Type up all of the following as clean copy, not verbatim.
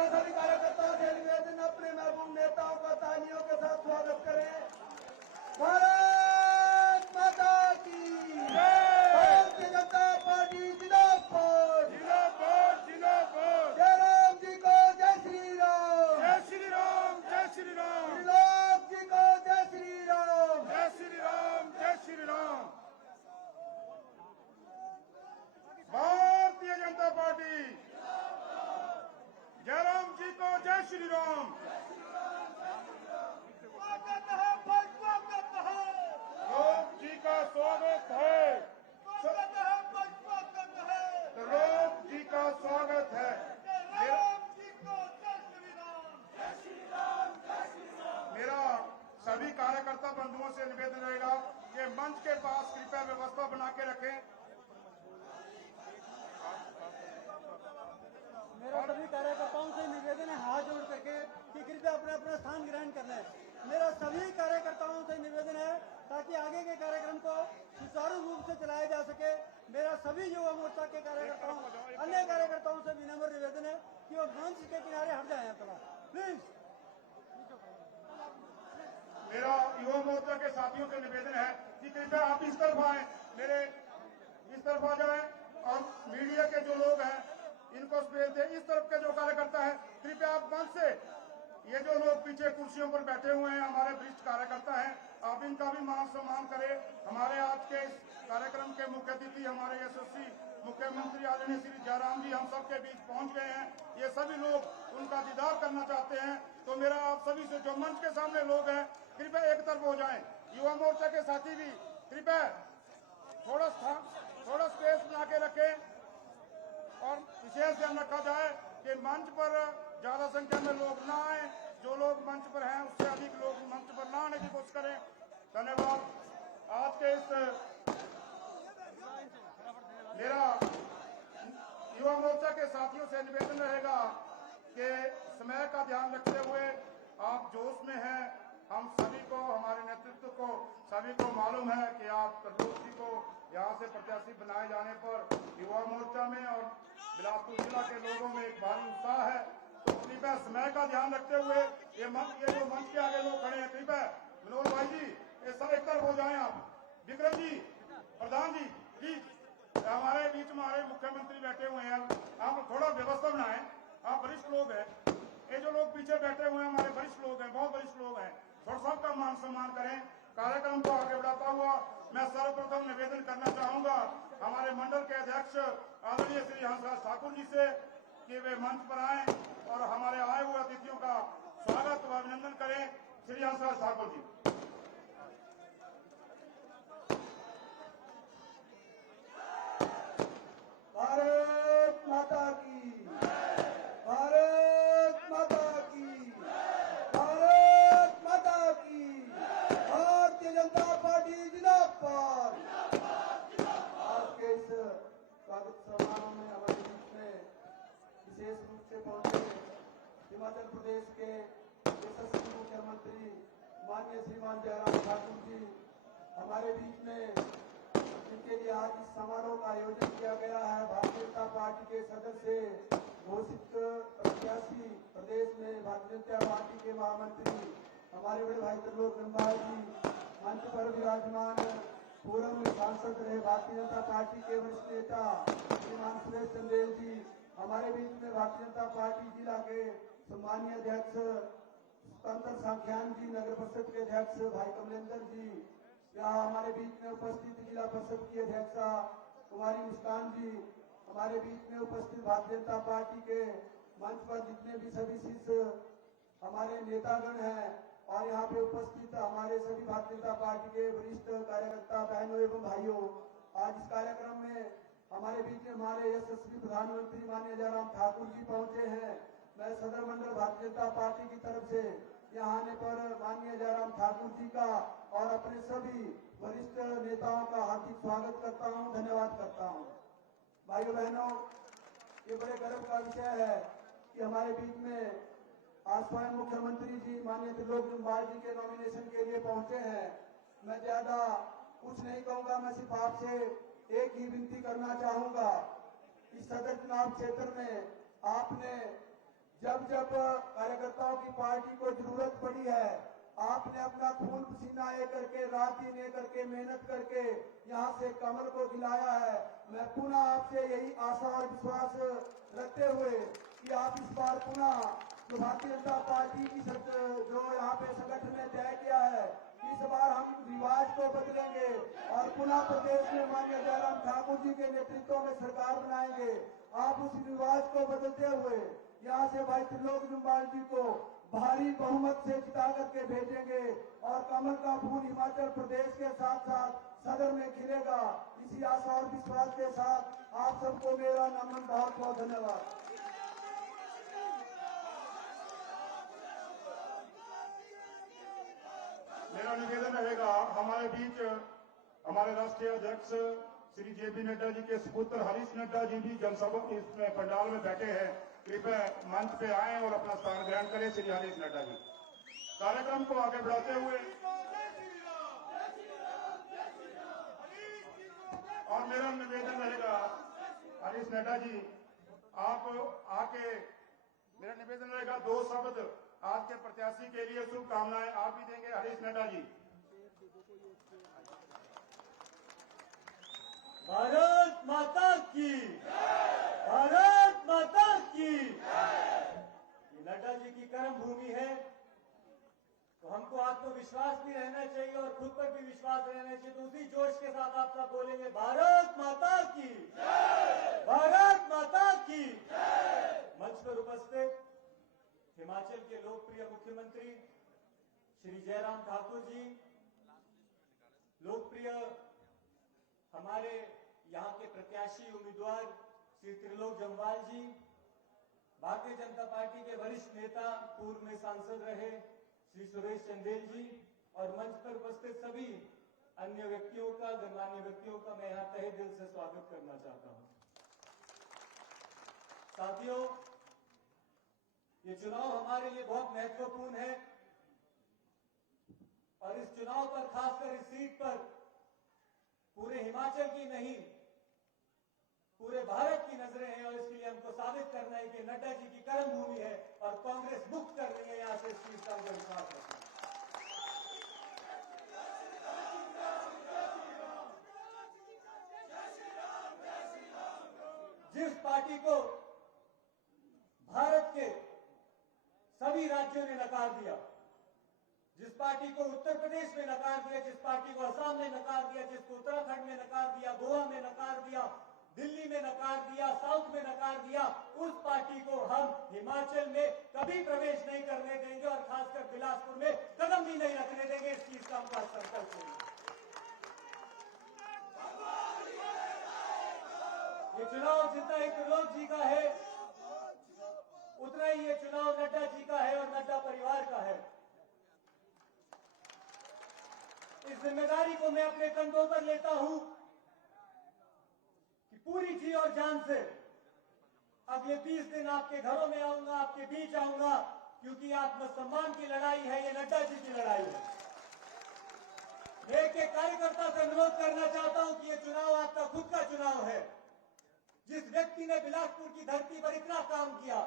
मेरा सभी कार्यकर्ताओं से निवेदन, अपने महबूब नेताओं का तालियों के साथ स्वागत करें। भारत माता की भारतीय जनता पार्टी जिंदाबाद। जिंदाबाद जिंदाबाद। जय राम जी को जय श्री राम। जय श्री राम जय श्री राम। श्रीराम जी को जय श्री राम। जय श्री राम जय श्री राम। भारतीय जनता पार्टी जयराम जी को जय श्री राम। स्वागत है भाई, स्वागत है। लोक जी का स्वागत है। स्वागत है भाई, स्वागत है। लोक जी का स्वागत है। राम जी को जय श्री राम। जय श्री राम, जय श्री राम। मेरा सभी कार्यकर्ता बंधुओं से निवेदन रहेगा कि मंच के पास कृपया व्यवस्था बना के रखें। मेरा सभी कार्यकर्ताओं से निवेदन है हाथ जोड़ करके कि कृपया अपना अपना स्थान ग्रहण कर लें। मेरा सभी कार्यकर्ताओं से निवेदन है ताकि आगे के कार्यक्रम को सुचारू रूप से चलाया जा सके। मेरा सभी युवा मोर्चा के कार्यकर्ताओं, अन्य कार्यकर्ताओं से विनम्र निवेदन है कि वो मंच के किनारे हट जाए थोड़ा, प्लीज। मेरा युवा मोर्चा के साथियों से निवेदन है कि कृपया आप इस तरफ आए, मेरे इस तरफ आ जाएं, और मीडिया के जो लोग हैं इनको स्पेस दें। इस तरफ के जो कार्यकर्ता हैं कृपया आप मंच से, ये जो लोग पीछे कुर्सियों पर बैठे हुए हैं हमारे वरिष्ठ कार्यकर्ता हैं, आप इनका भी मान सम्मान करें। हमारे आज के इस कार्यक्रम के मुख्य अतिथि हमारे यशस्वी मुख्यमंत्री आदरणीय श्री जयराम जी हम सबके बीच पहुंच गए हैं। ये सभी लोग उनका दीदार करना चाहते हैं, तो मेरा आप सभी से, जो मंच के सामने लोग हैं कृपया एक तरफ हो जाएं। युवा मोर्चा के साथी भी कृपया थोड़ा स्पेस बना के रखें, और विशेष ध्यान रखा जाए कि मंच पर ज्यादा संख्या में लोग ना आए। जो लोग मंच पर हैं उससे अधिक लोग मंच पर ना आने की कोशिश करें। धन्यवाद। आज के इस मेरा युवा मोर्चा के साथियों से निवेदन रहेगा कि समय का ध्यान रखते हुए आप जोश में हैं। हम सभी को, हमारे नेतृत्व को सभी को मालूम है कि आप प्रदोष जी को यहाँ से प्रत्याशी बनाए जाने पर युवा मोर्चा में और बिलासपुर जिला के लोगों में एक भारी उत्साह है। तो कृपया समय का ध्यान रखते हुए ये जो मंच के आगे लोग खड़े हैं, कृपया मनोज भाई जी ये सब एक तरफ हो जाए। आप विक्रम जी, प्रधान जी, हमारे बीच में हमारे मुख्यमंत्री बैठे हुए हैं, आप थोड़ा व्यवस्था बनाएं। आप वरिष्ठ लोग हैं, ये जो लोग पीछे बैठे हुए हैं हमारे वरिष्ठ लोग हैं, बहुत वरिष्ठ लोग हैं, थोड़ा सबका मान सम्मान करें। कार्यक्रम को आगे बढ़ाता हुआ मैं सर्वप्रथम निवेदन करना चाहूंगा हमारे मंडल के अध्यक्ष आदरणीय श्री हंसराज ठाकुर जी से कि वे मंच पर आए और हमारे आए हुए अतिथियों का स्वागत व अभिनंदन करें। श्री हंसराज ठाकुर जी। भारत माता की, भारत माता की, भारत माता की। भारतीय जनता पार्टी जिंदाबाद। आज के इस स्वागत समारोह में हमारे बीच में विशेष रूप से पहुंचे हिमाचल प्रदेश के यशस्वी मुख्यमंत्री माननीय श्रीमान जयराम ठाकुर जी हमारे बीच में, जिनके लिए आज इस समारोह का आयोजन किया गया है। भारतीय जनता पार्टी के सदस्य, घोषित प्रत्याशी, प्रदेश में भारतीय जनता पार्टी के महामंत्री हमारे बड़े भाई त्रिलोक जम्वाल जी, मंच पर विराजमान पूर्व सांसद रहे भारतीय जनता पार्टी के वरिष्ठ नेता श्रीमान सुरेश चंदेल जी, हमारे बीच में भारतीय जनता पार्टी जिला के सम्मानीय अध्यक्ष स्वतंत्र सांख्यान जी, नगर परिषद के अध्यक्ष भाई कमलेंद्र जी, यहाँ हमारे बीच में उपस्थित जिला परिषद की अध्यक्षा कुमारी मुस्कान जी, हमारे बीच में उपस्थित भारतीय जनता पार्टी के मंच पर जितने भी सभी शीर्ष हमारे नेतागण हैं, और यहाँ पे उपस्थित हमारे सभी भारतीय जनता पार्टी के वरिष्ठ कार्यकर्ता बहनों एवं भाइयों, आज इस कार्यक्रम में हमारे बीच में हमारे यशस्वी प्रधानमंत्री माननीय जयराम ठाकुर जी पहुंचे हैं। मैं सदर मंडल भारतीय जनता पार्टी की तरफ से यहाँ आने पर माननीय जयराम ठाकुर जी का और अपने सभी वरिष्ठ नेताओं का हार्दिक स्वागत करता हूँ, धन्यवाद करता हूँ। भाइयों बहनों, ये बड़े गर्व का विषय है कि हमारे बीच में आज स्वयं मुख्यमंत्री जी माननीय त्रिलोक जम्वाल जी के नॉमिनेशन के लिए पहुंचे हैं। मैं ज्यादा कुछ नहीं कहूंगा, मैं सिर्फ आपसे एक ही विनती करना चाहूंगा। इस सदर चुनाव क्षेत्र में आपने जब जब कार्यकर्ताओं की पार्टी को जरूरत पड़ी है, आपने अपना खून पसीना एक करके, रात दिन एक करके, मेहनत करके यहाँ से कमल को खिलाया है। मैं पुनः आपसे यही आशा और विश्वास रखते हुए कि आप इस बार पुनः जो भारतीय जनता पार्टी की जो यहाँ पे संगठन ने तय किया है, इस बार हम रिवाज को बदलेंगे और पुनः प्रदेश में माननीय जयराम ठाकुर जी के नेतृत्व में सरकार बनाएंगे। आप उस रिवाज को बदलते हुए यहाँ से भाई त्रिलोक जम्वाल जी को भारी बहुमत से जिता करके भेजेंगे और कमल का फूल हिमाचल प्रदेश के साथ साथ सदर में खिलेगा। इसी आशा और विश्वास के साथ आप सबको मेरा नमन, बहुत बहुत धन्यवाद। मेरा निवेदन रहेगा, हमारे बीच हमारे राष्ट्रीय अध्यक्ष श्री जेपी नड्डा जी के सुपुत्र हरीश नड्डा जी भी जनसभा इसमें पंडाल में बैठे हैं। कृपया मंच पे आए और अपना स्थान ग्रहण करें। श्री हरीश नड्डा जी कार्यक्रम को आगे बढ़ाते हुए और मेरा निवेदन रहेगा, हरीश नड्डा जी आप आके, मेरा निवेदन रहेगा 2 शब्द आज के प्रत्याशी के लिए शुभकामनाएं आप भी देंगे। हरीश नड्डा जी। भारत माता की, भारत माता की। ये नड्डा जी की कर्म भूमि है, तो हमको आत्मविश्वास भी रहना चाहिए और खुद पर भी विश्वास रहना चाहिए। तो उसी जोश के साथ आप सब बोलेंगे भारत माता की, भारत माता की। मंच पर उपस्थित हिमाचल के लोकप्रिय मुख्यमंत्री श्री जयराम ठाकुर जी, लोकप्रिय हमारे यहाँ के प्रत्याशी उम्मीदवार श्री त्रिलोक जम्वाल जी, भारतीय जनता पार्टी के वरिष्ठ नेता, पूर्व में सांसद रहे श्री सुरेश चंदेल जी और मंच पर उपस्थित सभी अन्य व्यक्तियों का, गणमान्य व्यक्तियों का मैं यहाँ तहे दिल से स्वागत करना चाहता हूँ। साथियों, ये चुनाव हमारे लिए बहुत महत्वपूर्ण है और इस चुनाव पर, खासकर इस सीट पर पूरे हिमाचल की नहीं, पूरे भारत की नजरें हैं और इसके लिए हमको साबित करना है कि नड्डा जी की कर्म भूमि है और कांग्रेस मुक्त कर रही है यहां से। इस चीज का हमको विश्वास रखना। जिस पार्टी को भारत के सभी राज्यों ने नकार दिया, जिस पार्टी को उत्तर प्रदेश में नकार दिया, जिस पार्टी को असम में नकार दिया, जिसको उत्तराखंड में नकार दिया, गोवा में नकार दिया, दिल्ली में नकार दिया, साउथ में नकार दिया, उस पार्टी को हम हिमाचल में कभी प्रवेश नहीं करने देंगे और खासकर बिलासपुर में कदम भी नहीं रखने देंगे। इस चीज का हमको संकल्प है। ये चुनाव जितना ही त्रिलोक जी का है, उतना ही ये चुनाव नड्डा जी का है और नड्डा परिवार का है। इस जिम्मेदारी को मैं अपने कंधों पर लेता हूं कि पूरी जी और जान से अगले 20 दिन आपके घरों में आऊंगा, आपके बीच आऊंगा, क्योंकि आत्मसम्मान की लड़ाई है, ये नड्डा जी की लड़ाई है। एक एक कार्यकर्ता से अनुरोध करना चाहता हूं कि ये चुनाव आपका खुद का चुनाव है। जिस व्यक्ति ने बिलासपुर की धरती पर इतना काम किया,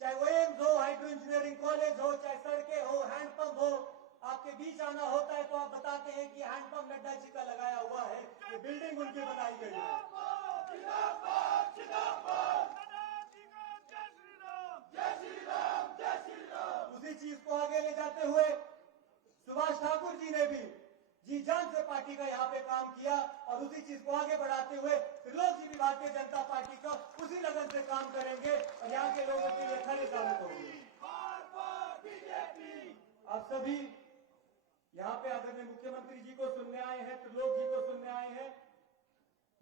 चाहे वो एम्स हो, हाइड्रो इंजीनियरिंग कॉलेज हो, चाहे सड़कें हो, हैंडपंप हो, आपके बीच आना होता है तो आप बताते हैं कि हैंडपंप नड्डा जी का लगाया हुआ है, ये बिल्डिंग उनकी बनाई गई है। उसी चीज को आगे ले जाते हुए सुभाष ठाकुर जी ने भी जी जान से पार्टी का यहाँ पे काम किया और उसी चीज को आगे बढ़ाते हुए त्रिलोक जी भी भारतीय जनता पार्टी का उसी लगन से काम करेंगे और यहाँ के लोगों के लिए खड़े साबित होंगे। आप सभी यहाँ पे आदरणीय मुख्यमंत्री जी को सुनने आए हैं, त्रिलोक जी को सुनने आए हैं।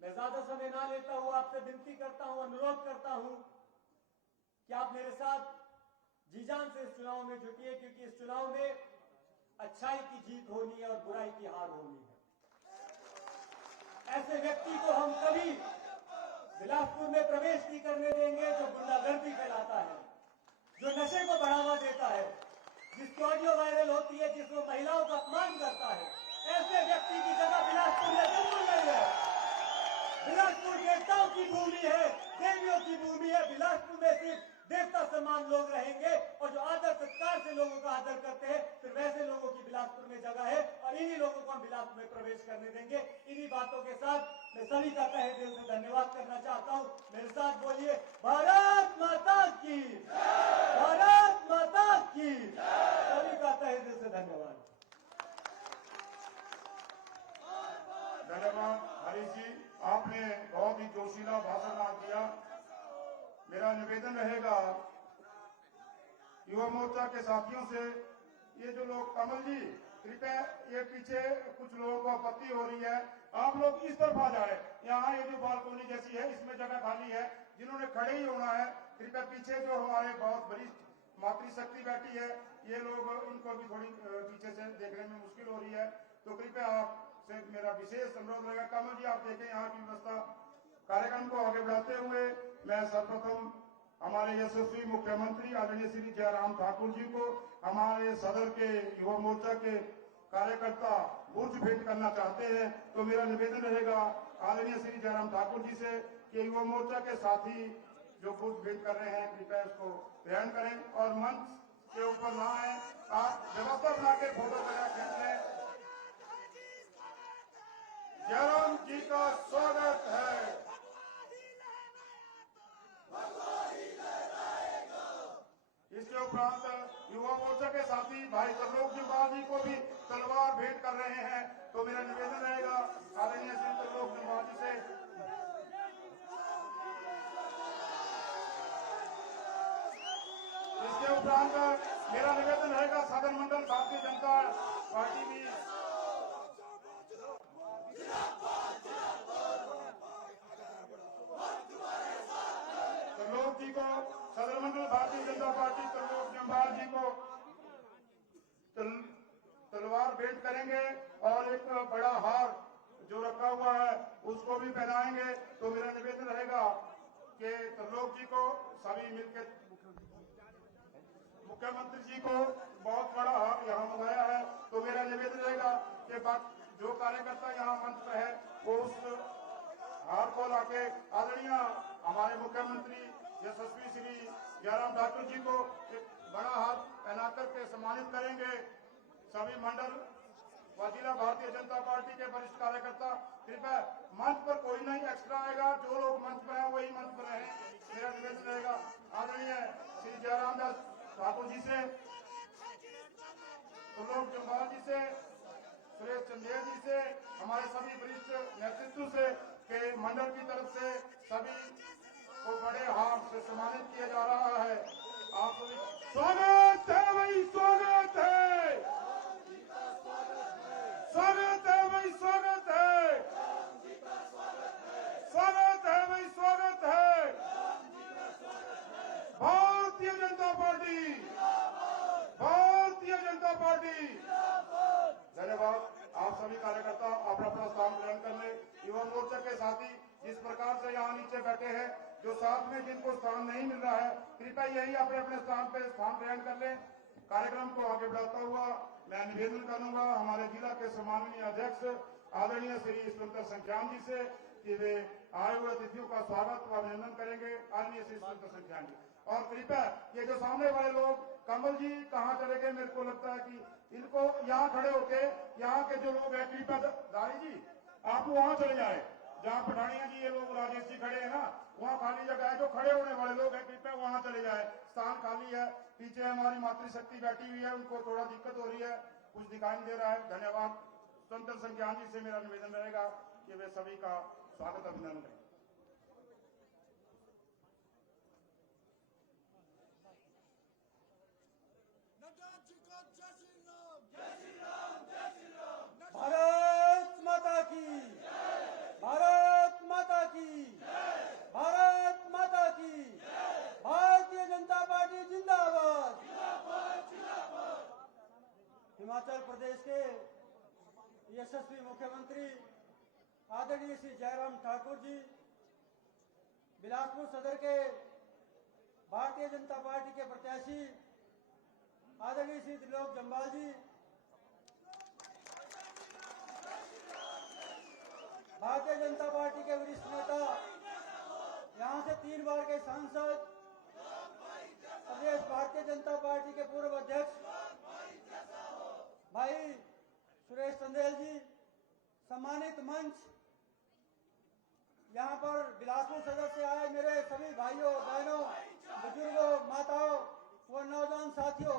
मैं ज्यादा समय ना लेता हूँ, आपसे विनती करता हूँ, अनुरोध करता हूँ कि आप मेरे साथ जी जान से इस चुनाव में जुटिए, क्योंकि इस चुनाव में अच्छाई की जीत होनी है और बुराई की हार होनी है। ऐसे व्यक्ति को हम कभी बिलासपुर में प्रवेश नहीं करने देंगे जो गुंडागर्दी फैलाता है, जो नशे को बढ़ावा देता है, जिसकी ऑडियो वायरल होती है, जिसको महिलाओं का अपमान करता है। ऐसे व्यक्ति की जगह बिलासपुर में बिल्कुल नहीं है। बिलासपुर देवताओं की भूमि है, देवियों की भूमि है। बिलासपुर में सिर्फ देवता समान लोग रहेंगे। से लोगों का आदर करते हैं, फिर वैसे लोगों की बिलासपुर में जगह है और इन्हीं लोगों को हम बिलासपुर में प्रवेश करने देंगे। इन्हीं बातों के साथ मैं सभी का तहे दिल से धन्यवाद करना चाहता हूँ। मेरे साथ बोलिए, भारत माता की, भारत माता की। सभी का तहे दिल से धन्यवाद। धन्यवाद हरीश जी, आपने बहुत ही जोशीला भाषण दिया। मेरा निवेदन रहेगा युवा मोर्चा के साथियों से, ये जो लोग, कमल जी कृपया ये पीछे कुछ लोगों को आपत्ति हो रही है, आप लोग इस तरफ आ जाए। यहाँ ये जो बालकोनी जैसी है इसमें जगह खाली है, जिन्होंने खड़े ही होना है कृपया पीछे जो हमारे बहुत वरिष्ठ मातृशक्ति बैठी है, ये लोग, इनको भी थोड़ी पीछे से देखने में मुश्किल हो रही है, तो कृपया आपसे मेरा विशेष अनुरोध रहेगा। कमल जी आप देखें यहाँ की व्यवस्था। कार्यक्रम को आगे बढ़ाते हुए मैं सर्वप्रथम हमारे यशस्वी मुख्यमंत्री आदरणीय श्री जयराम ठाकुर जी को, हमारे सदर के युवा मोर्चा के कार्यकर्ता बुर्ज भेंट करना चाहते हैं, तो मेरा निवेदन रहेगा आदरणीय श्री जयराम ठाकुर जी से कि युवा मोर्चा के साथी जो बुर्ज भेंट कर रहे हैं कृपया इसको ग्रहण करें और मंच के ऊपर ना आए। आप व्यवस्था बना के फोटो वगैरह खींच लें। जयराम जी का स्वागत है। इसके उपरांत युवा मोर्चा के साथी भाई त्रिलोक जम्वाल जी को भी तलवार भेंट कर रहे हैं, तो मेरा निवेदन रहेगा आदरणीय श्री त्रिलोक जम्वाल जी से। इसके उपरांत मेरा निवेदन रहेगा सदन मंडल भारतीय जनता पार्टी भी त्रिलोक जी को, सदन मंडल भारतीय जनता पार्टी त्रिलोक जम्वाल जी को तलवार भेंट करेंगे और एक बड़ा हार जो रखा हुआ है उसको भी पहनाएंगे। तो मेरा निवेदन रहेगा कि त्रिलोक जी को सभी मिलकर, मुख्यमंत्री जी को बहुत बड़ा हार यहाँ मंगाया है, तो मेरा निवेदन रहेगा कि जो कार्यकर्ता यहाँ मंच पर है वो उस हार को लाके आदरणीय हमारे मुख्यमंत्री यशस्वी श्री जयराम ठाकुर जी को एक बड़ा हार पहना करके सम्मानित करेंगे। सभी मंडल व जिला भारतीय जनता पार्टी के वरिष्ठ कार्यकर्ता कृपया मंच पर कोई नहीं एक्स्ट्रा आएगा, जो लोग मंच पर है वही मंच पर रहे। मेरा निवेदन रहेगा आदरणीय श्री जयराम दास ठाकुर जी से, त्रिलोक जम्वाल जी से, सुरेश चंदेल जी से, हमारे सभी वरिष्ठ नेतृत्व से के मंडल की तरफ से सभी को बड़े हार से सम्मानित किया जा रहा है। आप सभी स्वागत है भाई, स्वागत है, स्वागत है भाई, स्वागत है, स्वागत है भाई, स्वागत है। Bharatiya Janata party, Bharatiya Janata party. धन्यवाद। आप सभी कार्यकर्ता अपना अपना स्थान ग्रहण कर ले। युवा मोर्चा के साथी जिस प्रकार से यहाँ नीचे बैठे हैं, जो साथ में जिनको स्थान नहीं मिल रहा है, कृपया यही अपने अपने स्थान पे स्थान ग्रहण कर ले। कार्यक्रम को आगे बढ़ाता हुआ मैं निवेदन करूंगा हमारे जिला के सम्माननीय अध्यक्ष आदरणीय श्री सुंदर संख्यान जी से कि वे आए हुए अतिथियों का स्वागत व अभिनंदन करेंगे। आदरणीय श्री सुंदर संख्यान जी, और कृपया ये जो सामने वाले लोग, कमल जी कहाँ चले गए, मेरे को लगता है कि इनको यहाँ खड़े होके, यहाँ के जो लोग हैं कृपया, दारी जी आप वहां चले जाए जहाँ पठानिया जी ये लोग राजेश जी खड़े हैं ना, वहाँ खाली जगह है, जो खड़े होने वाले लोग हैं कृपया वहां चले जाए, स्थान खाली है। पीछे हमारी मातृशक्ति बैठी हुई है, उनको थोड़ा दिक्कत हो रही है, कुछ दिखाई नहीं दे रहा है। धन्यवाद। स्वतंत्र संज्ञान जी से मेरा निवेदन रहेगा कि वे सभी का स्वागत अभिनंदन करें। भारत माता की, भारत माता की, भारत माता की। भारतीय जनता पार्टी जिंदाबाद। हिमाचल प्रदेश के यशस्वी मुख्यमंत्री आदरणीय श्री जयराम ठाकुर जी, बिलासपुर सदर के भारतीय जनता पार्टी के प्रत्याशी आदरणीय श्री त्रिलोक जम्वाल जी, भारतीय जनता पार्टी के वरिष्ठ नेता, यहां से 3 बार के सांसद, प्रदेश भारतीय जनता पार्टी के पूर्व अध्यक्ष सम्मानित मंच, यहाँ पर बिलासपुर सदर से आए मेरे सभी भाइयों बहनों, बुजुर्गों, माताओं व नौजवान साथियों,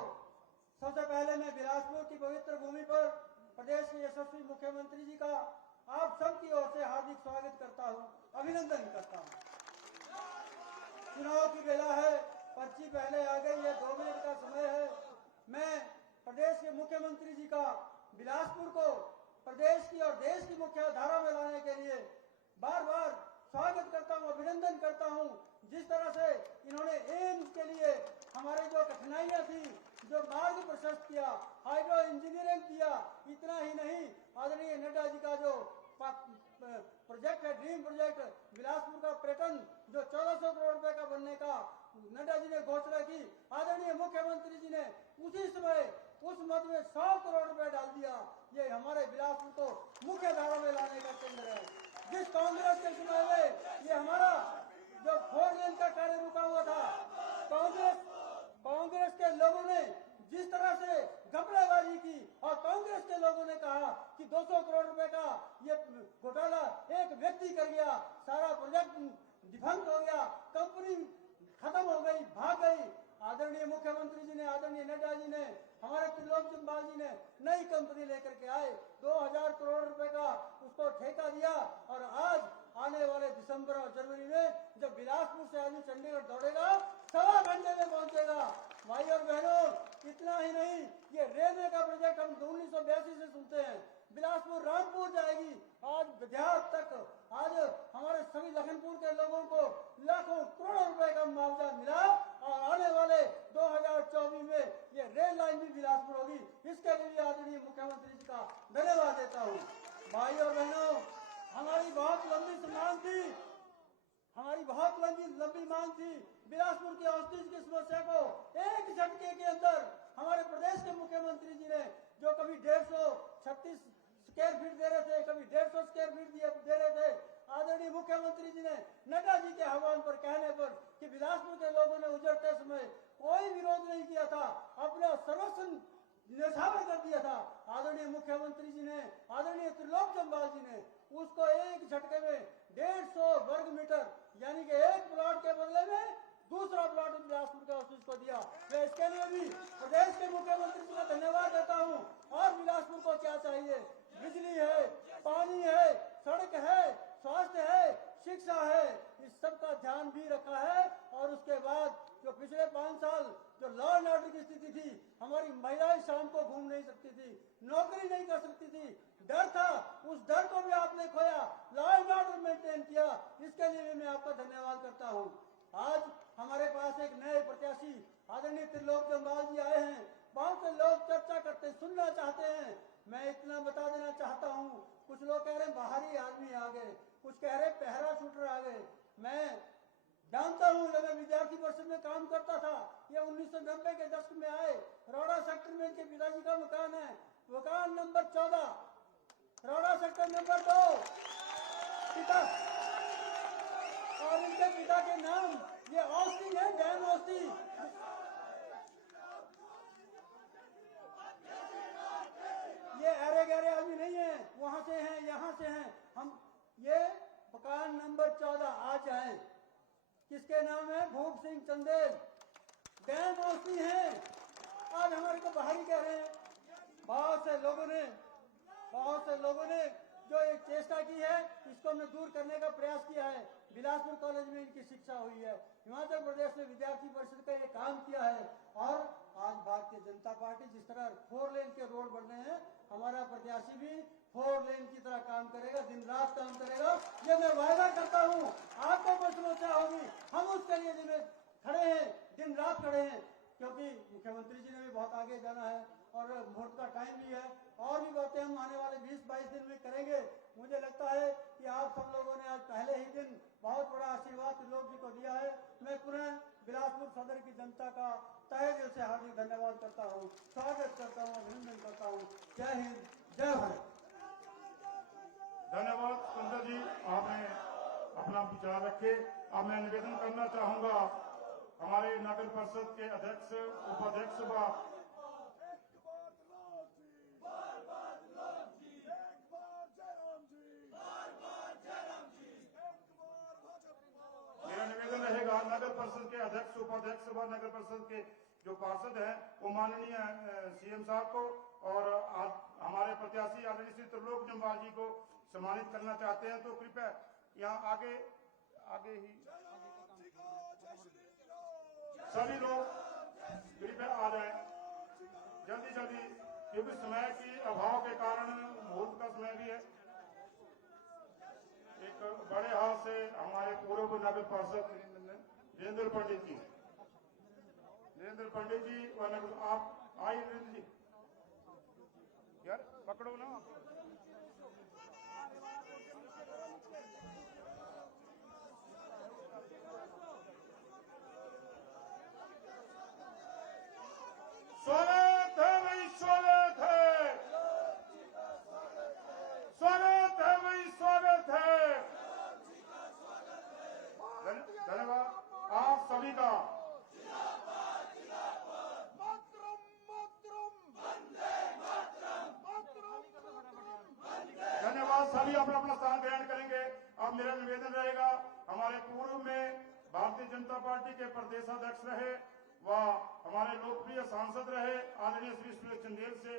सबसे पहले मैं बिलासपुर की पवित्र भूमि पर प्रदेश के यशस्वी मुख्यमंत्री जी का आप सबकी ओर से हार्दिक स्वागत करता हूँ, अभिनंदन करता हूँ। चुनाव की बेला है, पर्ची पहले आ गई है, 2 मिनट का समय है। मैं प्रदेश के मुख्यमंत्री जी का बिलासपुर को प्रदेश की और देश की मुख्य धारा में लाने के लिए बार बार स्वागत करता हूं, अभिनंदन करता हूं। जिस तरह से इन्होंने एम्स के लिए हमारे जो कठिनाइयां थी, जो मार्ग प्रशस्त किया, हाइड्रो इंजीनियरिंग किया, इतना ही नहीं, आदरणीय नड्डा जी का जो प्रोजेक्ट है, ड्रीम प्रोजेक्ट बिलासपुर का पर्यटन जो 1400 करोड़ रुपए का बनने का नड्डा जी ने घोषणा की, आदरणीय मुख्यमंत्री जी ने उसी समय उस मद में 100 करोड़ रुपए डाल दिया। ये हमारे बिलासपुर को मुख्य धारा में लाने का केंद्र है। जिस कांग्रेस के समय में ये हमारा जो 4 लेन का कार्य रुका हुआ था, कांग्रेस के लोगों ने जिस तरह से घपलाबाजी की और कांग्रेस के लोगों ने कहा कि 200 करोड़ रुपए का ये घोटाला एक व्यक्ति कर गया, सारा प्रोजेक्ट डिफंक्ट हो गया, कंपनी खत्म हो गई, भाग गई। आदरणीय मुख्यमंत्री जी ने, आदरणीय नड्डा जी ने, हमारे त्रिलोक जम्वाल जी ने नई कंपनी लेकर के आए, 2000 करोड़ रुपए का उसको ठेका दिया और आज आने वाले दिसंबर और जनवरी में जब बिलासपुर से आदमी चंडीगढ़ दौड़ेगा, 1.25 घंटे में पहुंचेगा। भाई और बहनों, इतना ही नहीं, ये रेलवे का प्रोजेक्ट हम 1982 से सुनते हैं, बिलासपुर रामपुर जाएगी, आज विद्यार्थ तक, आज हमारे सभी लखनपुर के लोगों को लाखों करोड़ों रुपए का मुआवजा मिला और आने वाले 2024 में ये रेल लाइन भी बिलासपुर होगी। इसके लिए आदरणीय मुख्यमंत्री जी का धन्यवाद देता हूँ। भाई और बहनों, हमारी बहुत लंबी मांग थी बिलासपुर की औषधि की समस्या को एक झटके के अंदर हमारे प्रदेश के मुख्यमंत्री जी ने, जो कभी 150-36 स्क्वायर फीट दे रहे थे, कभी 150 स्क्वायर फीट दे रहे थे, आदरणीय मुख्यमंत्री जी ने नड्डा जी के आह्वान पर, कहने पर कि बिलासपुर के लोगों ने उजड़ते समय कोई विरोध नहीं किया था, अपना सर्वस्व न्यौछावर कर दिया था। आदरणीय मुख्यमंत्री जी ने, आदरणीय त्रिलोक जम्वाल जी ने उसको एक झटके में 150 वर्ग मीटर यानी कि एक प्लॉट के बदले में दूसरा प्लॉट बिलासपुर के ऑफिस को दिया। मैं इसके लिए भी प्रदेश के मुख्यमंत्री जी का धन्यवाद देता हूँ। और बिलासपुर को क्या चाहिए? बिजली है, पानी है, सड़क है, स्वास्थ्य है, शिक्षा है, इस सब का ध्यान भी रखा है। और उसके बाद जो पिछले 5 साल जो लॉ एंड ऑर्डर की स्थिति थी, हमारी महिलाएं शाम को घूम नहीं सकती थी, नौकरी नहीं कर सकती थी, डर था, उस डर को भी आपने खोया, लॉ एंड ऑर्डर मेंटेन किया, इसके लिए भी मैं आपका धन्यवाद करता हूँ। आज हमारे पास एक नए प्रत्याशी आदरणीय त्रिलोक जम्वाल जी आए हैं। बहुत से लोग चर्चा करते, सुनना चाहते हैं। मैं इतना बता देना चाहता हूँ, कुछ लोग कह रहे हैं बाहरी आदमी आ गए, कुछ कह रहे पहरा शूटर आ गए। मैं जानता हूँ, जब मैं विद्यार्थी परिषद में काम करता था, ये 1990 के दशक में आए, रौड़ा सेक्टर में इनके पिताजी का मकान है, मकान नंबर 14, रौड़ा सेक्टर नंबर 2, पिता और इनके पिता के नाम ये औस्ती है, डैन औस्ती। ये अरे गहरे आदमी नहीं है, वहां से हैं, यहाँ से हैं। हम ये मकान नंबर 14 आज आए, किसके नाम है? भूप सिंह चंदेल, डैन औस्ती हैं। आज हमारे को बाहरी कह रहे हैं। बहुत से लोगों ने जो एक चेष्टा की है, इसको हमने दूर करने का प्रयास किया है। बिलासपुर कॉलेज में इनकी शिक्षा हुई है, हिमाचल प्रदेश में विद्यार्थी परिषद का ये काम किया है। और आज भारतीय जनता पार्टी जिस तरह 4 लेन के रोड बन रहे हैं, हमारा प्रत्याशी भी 4 लेन की तरह काम करेगा, दिन रात काम करेगा। ये मैं वायदा करता हूँ। आपको कोई समस्या होगी, हम उसके लिए खड़े हैं, दिन रात खड़े हैं, क्योंकि मुख्यमंत्री जी ने भी बहुत आगे जाना है और मुहूर्त का टाइम भी है। और भी बातें हम आने वाले 20-22 दिन में करेंगे। मुझे लगता है कि आप सब लोगों ने आज पहले ही दिन बहुत बड़ा आशीर्वाद त्रिलोक जी को दिया है। मैं पुनः बिलासपुर सदर की जनता का तहे दिल से हार्दिक धन्यवाद करता हूँ, स्वागत करता हूँ, अभिनंदन करता हूँ। जय हिंद, जय भारत। धन्यवाद संजय जी, आपने अपना विचार रखे। अब मैं निवेदन करना चाहूंगा हमारे नगर परिषद के अध्यक्ष, उपाध्यक्ष व नगर परिषद के अध्यक्ष, उपाध्यक्ष व नगर परिषद के जो पार्षद हैं वो माननीय सीएम साहब को और हमारे प्रत्याशी आदरणीय श्री त्रिलोक जम्वाल जी को सम्मानित करना चाहते हैं। तो कृपया यहाँ आगे ही सभी लोग कृपया आ जाए जल्दी, क्योंकि समय की अभाव के कारण मुहूर्त का समय भी है। एक बड़े हाथ से हमारे पूर्व नगर पार्षद वीरेंद्र पंडित जी व आप आइए वीरेंद्र जी, यार पकड़ो ना। स्वागत है भाई, स्वागत है, स्वागत है भाई, स्वागत है। धन्यवाद आप सभी का। धन्यवाद। सभी अपना अपना स्थान ग्रहण करेंगे। अब मेरा निवेदन रहेगा, हमारे पूर्व में भारतीय जनता पार्टी के प्रदेशाध्यक्ष रहे व हमारे लोकप्रिय सांसद रहे आदरणीय श्री सुरेश चंदेल से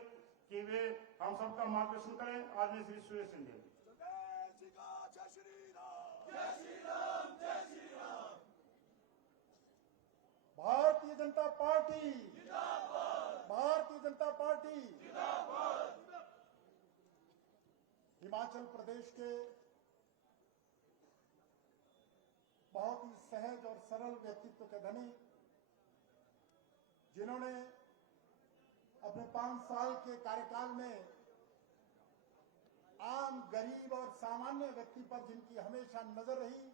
कि वे हम सबका मार्गदर्शन करें। आदरणीय श्री सुरेश चंदेल। Bharatiya Janata party, Bharatiya Janata party. हिमाचल प्रदेश के बहुत ही सहज और सरल व्यक्तित्व के धनी, जिन्होंने अपने 5 साल के कार्यकाल में आम, गरीब और सामान्य व्यक्ति पर जिनकी हमेशा नजर रही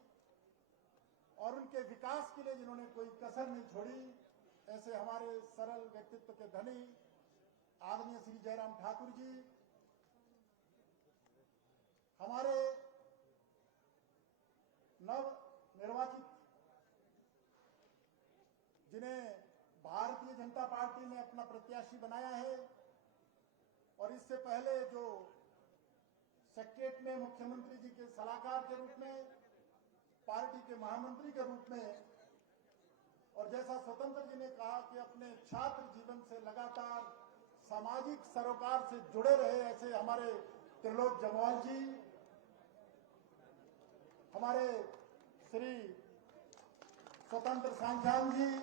और उनके विकास के लिए जिन्होंने कोई कसर नहीं छोड़ी, ऐसे हमारे सरल व्यक्तित्व के धनी आदरणीय श्री जयराम ठाकुर जी, हमारे नव निर्वाचित, जिन्हें भारतीय जनता पार्टी ने अपना प्रत्याशी बनाया है और इससे पहले जो सेक्रेटरीट में मुख्यमंत्री जी के सलाहकार के रूप में, पार्टी के महामंत्री के रूप में, और जैसा स्वतंत्र जी ने कहा कि अपने छात्र जीवन से लगातार सामाजिक सरोकार से जुड़े रहे, ऐसे हमारे त्रिलोक जम्वाल जी, हमारे श्री स्वतंत्र सांख्यान जी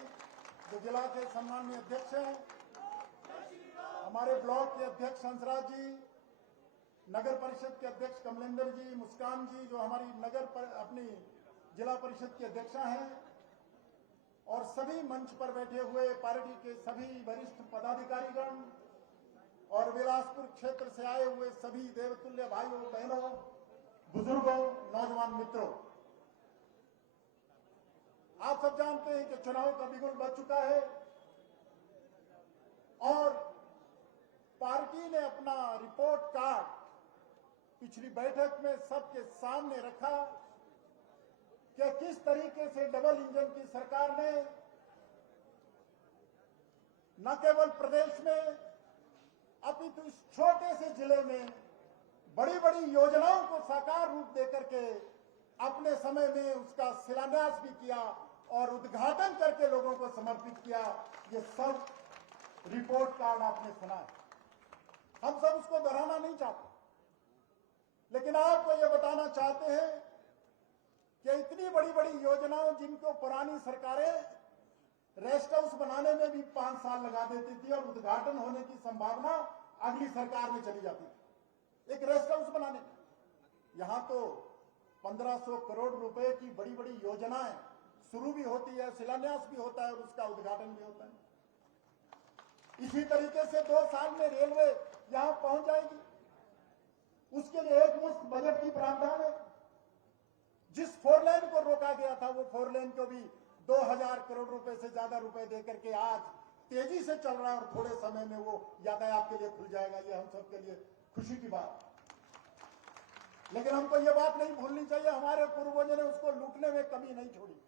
जो जिला के सम्माननीय अध्यक्ष हैं, हमारे ब्लॉक के अध्यक्ष हंसराज जी, नगर परिषद के अध्यक्ष कमलेंद्र जी, मुस्कान जी जो हमारी अपनी जिला परिषद की अध्यक्षा हैं, और सभी मंच पर बैठे हुए पार्टी के सभी वरिष्ठ पदाधिकारीगण और बिलासपुर क्षेत्र से आए हुए सभी देवतुल्य भाइयों बहनों, बुजुर्गों, नौजवान मित्रों, आप सब जानते हैं कि चुनाव का बिगुल बज चुका है और पार्टी ने अपना रिपोर्ट कार्ड पिछली बैठक में सबके सामने रखा कि किस तरीके से डबल इंजन की सरकार ने न केवल प्रदेश में अपितु इस छोटे से जिले में बड़ी बड़ी योजनाओं को साकार रूप देकर के अपने समय में उसका शिलान्यास भी किया और उद्घाटन करके लोगों को समर्पित किया। ये सब रिपोर्ट कार्ड आपने सुना है, हम सब उसको दोहराना नहीं चाहते, लेकिन आपको ये बताना चाहते हैं कि इतनी बड़ी बड़ी योजनाओं जिनको पुरानी सरकारें रेस्ट हाउस बनाने में भी 5 साल लगा देती थी और उद्घाटन होने की संभावना अगली सरकार में चली जाती थी, एक रेस्ट हाउस बनाने में। यहां तो 1500 करोड़ रुपए की बड़ी बड़ी योजनाएं शुरू भी होती है, शिलान्यास भी होता है और उसका उद्घाटन भी होता है। इसी तरीके से 2 साल में रेलवे यहां पहुंच जाएगी, उसके लिए एक मुश्त बजट की प्रावधान है। जिस 4 लेन को रोका गया था वो 4 लेन को भी 2000 करोड़ रुपए से ज्यादा रुपए देकर के आज तेजी से चल रहा है और थोड़े समय में वो यातायात के लिए खुल जाएगा। ये हम सबके लिए खुशी की बात। लेकिन हमको ये बात नहीं भूलनी चाहिए, हमारे पूर्वजों ने उसको लूटने में कमी नहीं छोड़ी,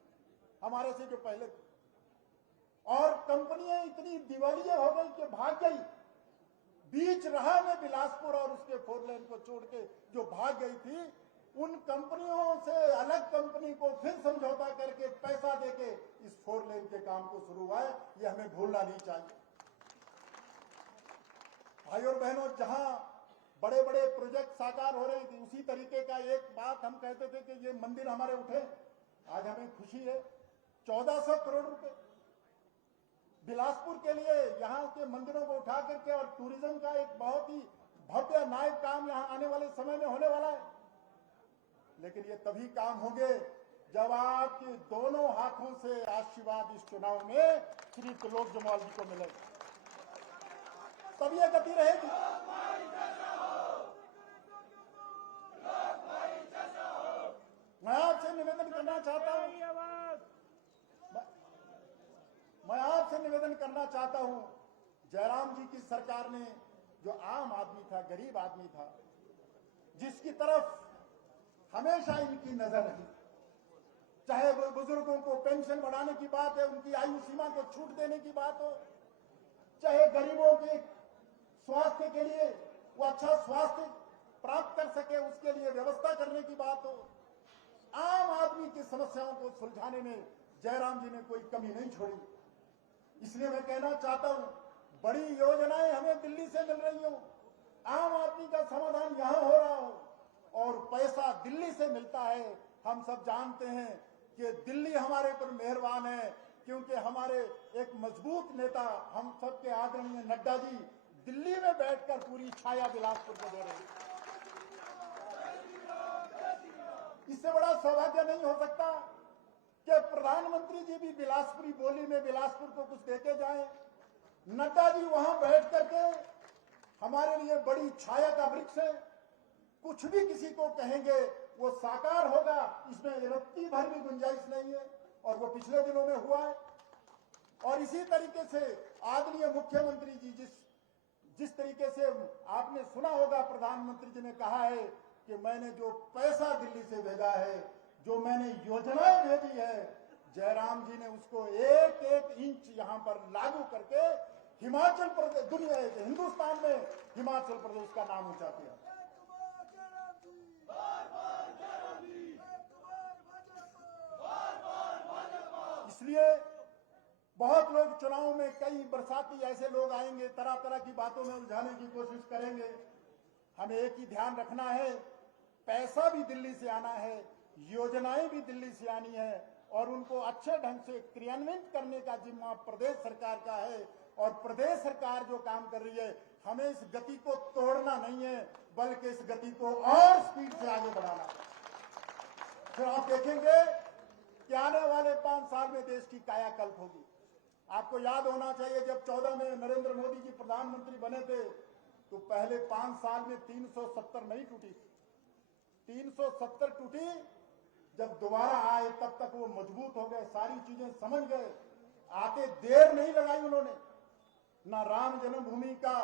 हमारे से जो पहले थे। और कंपनियां इतनी दिवालिया हो गई कि भाग गई, बीच राह में बिलासपुर और उसके 4 लेन को छोड़ के जो भाग गई थी, उन कंपनियों से अलग कंपनी को फिर समझौता करके पैसा देके इस 4 लेन के काम को शुरू हुआ है, ये हमें भूलना नहीं चाहिए। भाई और बहनों, जहां बड़े बड़े प्रोजेक्ट साकार हो रहे थे, उसी तरीके का एक बात हम कहते थे कि ये मंदिर हमारे उठे, आज हमें खुशी है 1400 करोड़ रुपए बिलासपुर के लिए यहाँ के मंदिरों को उठा करके, और टूरिज्म का एक बहुत ही भव्य नायक काम यहाँ आने वाले समय में होने वाला है। लेकिन ये तभी काम होंगे जब आपके दोनों हाथों से आशीर्वाद इस चुनाव में श्री त्रिलोक जम्वाल जी को मिलेगा, तब ये गति रहेगी। मैं आपसे निवेदन करना चाहता हूं, जयराम जी की सरकार ने, जो आम आदमी था, गरीब आदमी था, जिसकी तरफ हमेशा इनकी नजर रही, चाहे वो बुजुर्गों को पेंशन बढ़ाने की बात है, उनकी आयु सीमा को छूट देने की बात हो, चाहे गरीबों के स्वास्थ्य के लिए वो अच्छा स्वास्थ्य प्राप्त कर सके उसके लिए व्यवस्था करने की बात हो, आम आदमी की समस्याओं को सुलझाने में जयराम जी ने कोई कमी नहीं छोड़ी। इसलिए मैं कहना चाहता हूं, बड़ी योजनाएं हमें दिल्ली से मिल रही हो, आम आदमी का समाधान यहां हो रहा हो, और पैसा दिल्ली से मिलता है। हम सब जानते हैं कि दिल्ली हमारे पर मेहरबान है, क्योंकि हमारे एक मजबूत नेता, हम सबके आदरणीय नड्डा जी दिल्ली में बैठकर पूरी छाया बिलासपुर को दे रहे हैं। इससे बड़ा सौभाग्य नहीं हो सकता कि प्रधानमंत्री जी भी बिलासपुरी बोली में बिलासपुर को कुछ देके जाएं। नड्डा जी वहां बैठ करके हमारे लिए बड़ी छाया का वृक्ष है, कुछ भी किसी को कहेंगे वो साकार होगा, इसमें रत्ती भर भी गुंजाइश नहीं है, और वो पिछले दिनों में हुआ है। और इसी तरीके से आदरणीय मुख्यमंत्री जी जिस तरीके से आपने सुना होगा, प्रधानमंत्री जी ने कहा है कि मैंने जो पैसा दिल्ली से भेजा है, जो मैंने योजनाएं भेजी है, जयराम जी ने उसको एक एक इंच यहां पर लागू करके हिमाचल प्रदेश, दुनिया हिंदुस्तान में हिमाचल प्रदेश का नाम ऊंचा किया। इसलिए बहुत लोग चुनाव में, कई बरसाती ऐसे लोग आएंगे, तरह तरह की बातों में उलझाने की कोशिश करेंगे। हमें एक ही ध्यान रखना है, पैसा भी दिल्ली से आना है, योजनाएं भी दिल्ली से आनी है, और उनको अच्छे ढंग से क्रियान्वित करने का जिम्मा प्रदेश सरकार का है। और प्रदेश सरकार जो काम कर रही है, हमें इस गति को तोड़ना नहीं है, बल्कि इस गति को और स्पीड से आगे बढ़ाना है। फिर आप देखेंगे कि आने वाले 5 साल में देश की कायाकल्प होगी। आपको याद होना चाहिए, जब 14 में नरेंद्र मोदी जी प्रधानमंत्री बने थे, तो पहले 5 साल में 370 नहीं टूटी, 370 टूटी। जब दोबारा आए तब तक वो मजबूत हो गए, सारी चीजें समझ गए, आते देर नहीं लगाई उन्होंने, ना राम जन्मभूमि का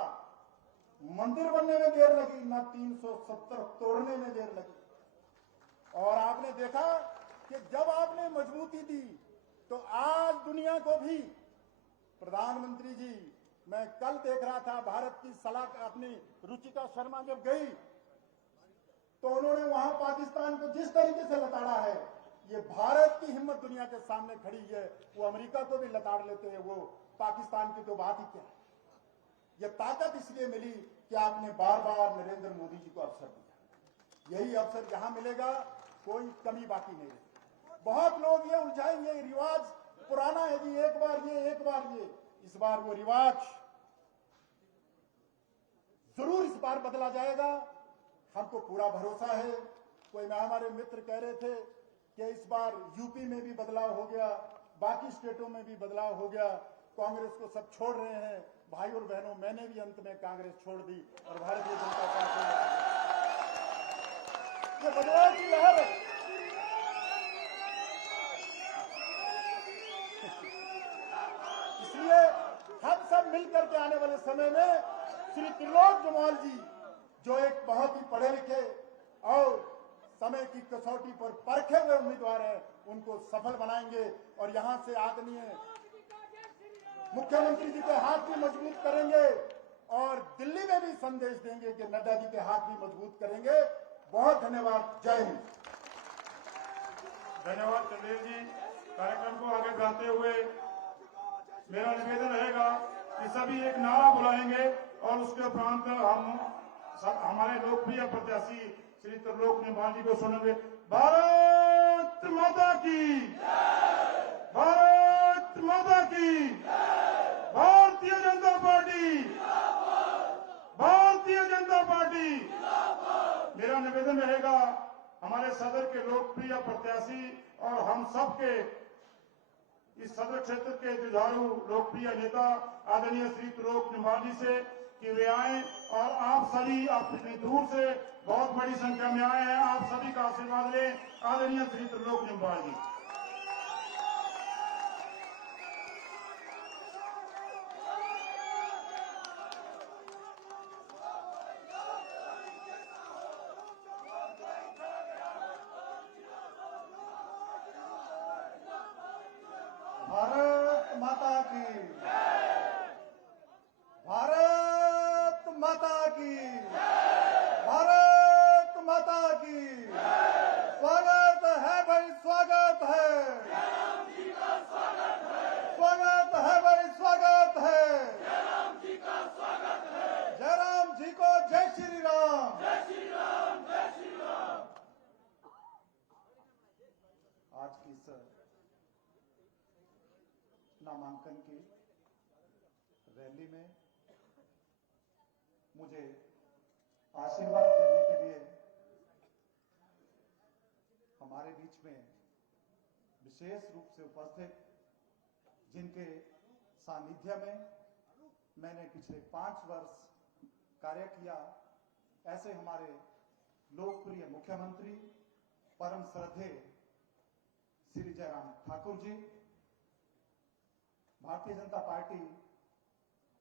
मंदिर बनने में देर लगी, ना 370 तोड़ने में देर लगी। और आपने देखा कि जब आपने मजबूती दी, तो आज दुनिया को भी, प्रधानमंत्री जी, मैं कल देख रहा था, भारत की सलाह अपनी रुचिका शर्मा जब गई, तो उन्होंने वहां पाकिस्तान को जिस तरीके से लताड़ा है, ये भारत की हिम्मत दुनिया के सामने खड़ी है। वो अमेरिका को भी लताड़ लेते हैं, वो पाकिस्तान की तो बात ही क्या है। ये ताकत इसलिए मिली कि आपने बार बार नरेंद्र मोदी जी को अवसर दिया। यही अवसर यहां मिलेगा, कोई कमी बाकी नहीं है। बहुत लोग ये उलझाएंगे, रिवाज पुराना है जी, एक बार ये, एक बार ये। इस बार वो रिवाज जरूर इस बार बदला जाएगा, हमको पूरा भरोसा है। कोई हमारे मित्र कह रहे थे कि इस बार यूपी में भी बदलाव हो गया, बाकी स्टेटों में भी बदलाव हो गया, कांग्रेस को सब छोड़ रहे हैं। भाई और बहनों, मैंने भी अंत में कांग्रेस छोड़ दी और भारतीय जनता पार्टी ये बदलाव की लहर है। इसलिए हम सब मिलकर के आने वाले समय में श्री त्रिलोक जम्वाल जी, जो एक बहुत ही पढ़े लिखे और समय की कसौटी पर परखे हुए उम्मीदवार हैं, उनको सफल बनाएंगे। और यहां से आदरणीय मुख्यमंत्री जी के हाथ भी मजबूत करेंगे, और दिल्ली में भी संदेश देंगे कि नड्डा जी के हाथ भी मजबूत करेंगे। बहुत धन्यवाद। जय हिंद। धन्यवाद चंदेल जी। कार्यक्रम को आगे बढ़ाते हुए मेरा निवेदन रहेगा कि सभी एक नारा बुलाएंगे और उसके उपरांत हमारे लोकप्रिय प्रत्याशी श्री त्रिलोक निंबाल जी को सुनेंगे। भारत माता की, भारत माता की, भारतीय जनता पार्टी, भारतीय जनता पार्टी। मेरा निवेदन रहेगा हमारे सदर के लोकप्रिय प्रत्याशी और हम सब के इस सदर क्षेत्र के जुझारू लोकप्रिय नेता आदरणीय श्री त्रिलोक निंबाल जी से कि वे आए और आप सभी इतनी दूर से बहुत बड़ी संख्या में आए हैं, आप सभी का आशीर्वाद लें। आदरणीय श्री त्रिलोक निंबाल जी। भारत माता की, भारत माता की, भारत माता की। स्वागत है भाई, स्वागत है, स्वागत है भाई, स्वागत है। जयराम जी को जय श्री राम। आज की इस नामांकन की रैली में मुझे आशीर्वाद देने के लिए हमारे बीच में विशेष रूप से उपस्थित, जिनके सानिध्य में मैंने पिछले 5 वर्ष कार्य किया, ऐसे हमारे लोकप्रिय मुख्यमंत्री परम श्रद्धेय श्री जयराम ठाकुर जी, भारतीय जनता पार्टी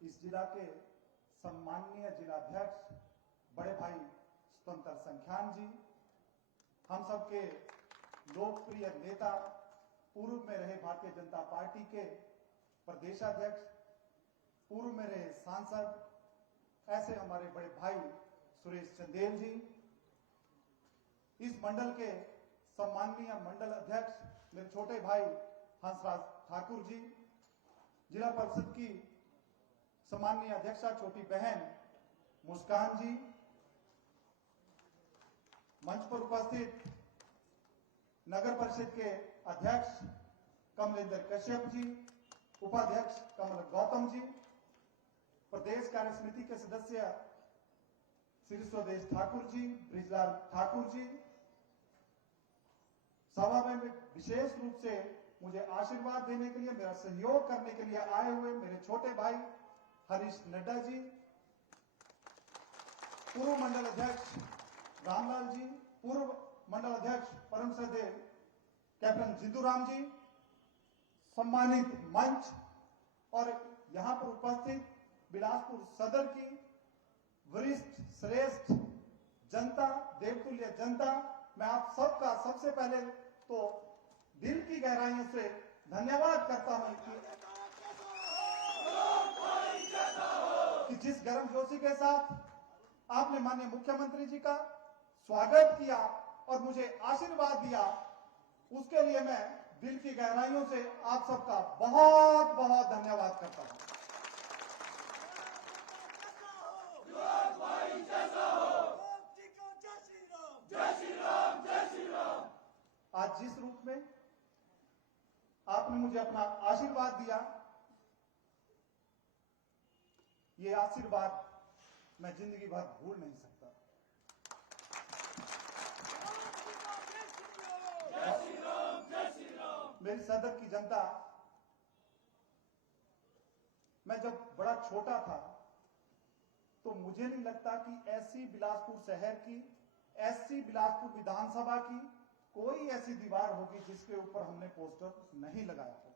इस जिला के सम्माननीय जिलाध्यक्ष बड़े भाई स्वतंत्र संख्यान जी, हम सबके लोकप्रिय नेता, पूर्व में रहे भारतीय जनता पार्टी के प्रदेशाध्यक्ष, पूर्व में रहे सांसद, ऐसे हमारे बड़े भाई सुरेश चंदेल जी, इस मंडल के सम्माननीय मंडल अध्यक्ष मेरे छोटे भाई हंसराज ठाकुर जी, जिला परिषद की सम्माननीय अध्यक्षा छोटी बहन मुस्कान जी, मंच पर उपस्थित नगर परिषद के अध्यक्ष कमलेंद्र कश्यप जी, उपाध्यक्ष कमल गौतम जी, प्रदेश कार्य समिति के सदस्य श्री स्वदेश ठाकुर जी, ब्रिजलाल ठाकुर जी, सभा में विशेष रूप से मुझे आशीर्वाद देने के लिए, मेरा सहयोग करने के लिए आए हुए मेरे छोटे भाई हरीश नड्डा जी, पूर्व मंडल अध्यक्ष रामलाल जी, पूर्व मंडल अध्यक्ष परम श्रद्धेय कैप्टन जिंदूराम जी, सम्मानित मंच और यहां पर उपस्थित बिलासपुर सदर की वरिष्ठ श्रेष्ठ जनता, देवतुल्य जनता, मैं आप सबका सबसे पहले तो दिल की गहराइयों से धन्यवाद करता हूं कि जिस गर्मजोशी के साथ आपने माननीय मुख्यमंत्री जी का स्वागत किया और मुझे आशीर्वाद दिया, उसके लिए मैं दिल की गहराइयों से आप सबका बहुत बहुत धन्यवाद करता हूं। आज जिस रूप में आपने मुझे अपना आशीर्वाद दिया, ये आशीर्वाद मैं जिंदगी भर भूल नहीं सकता। मेरी सदर की जनता, मैं जब बड़ा छोटा था तो मुझे नहीं लगता कि ऐसी बिलासपुर शहर की, ऐसी बिलासपुर विधानसभा की कोई ऐसी दीवार होगी जिसके ऊपर हमने पोस्टर नहीं लगाया हो।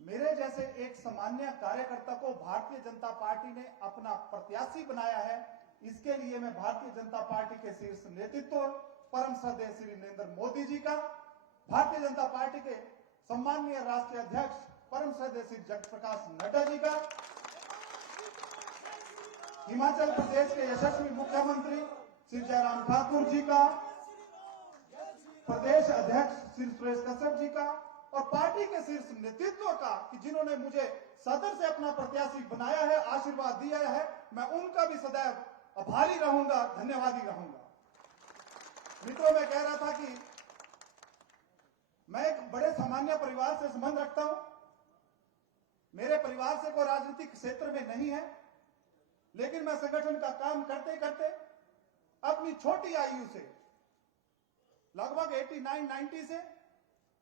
मेरे जैसे एक सामान्य कार्यकर्ता को भारतीय जनता पार्टी ने अपना प्रत्याशी बनाया है, इसके लिए मैं भारतीय जनता पार्टी के शीर्ष नेतृत्व परम श्रद्धेय श्री नरेंद्र मोदी जी का, भारतीय जनता पार्टी के सम्माननीय राष्ट्रीय अध्यक्ष परम श्रद्धेय श्री जगत प्रकाश नड्डा जी का, हिमाचल प्रदेश के यशस्वी मुख्यमंत्री श्री जयराम ठाकुर जी का, प्रदेश अध्यक्ष श्री सुरेश कश्यप जी का और पार्टी के शीर्ष नेतृत्व का कि जिन्होंने मुझे सदर से अपना प्रत्याशी बनाया है, आशीर्वाद दिया है, मैं उनका भी सदैव आभारी रहूंगा, धन्यवादी रहूंगा। मित्रों, मैं कह रहा था कि मैं एक बड़े सामान्य परिवार से संबंध रखता हूं। मेरे परिवार से कोई राजनीतिक क्षेत्र में नहीं है, लेकिन मैं संगठन का काम करते करते अपनी छोटी आयु से लगभग 89-90 से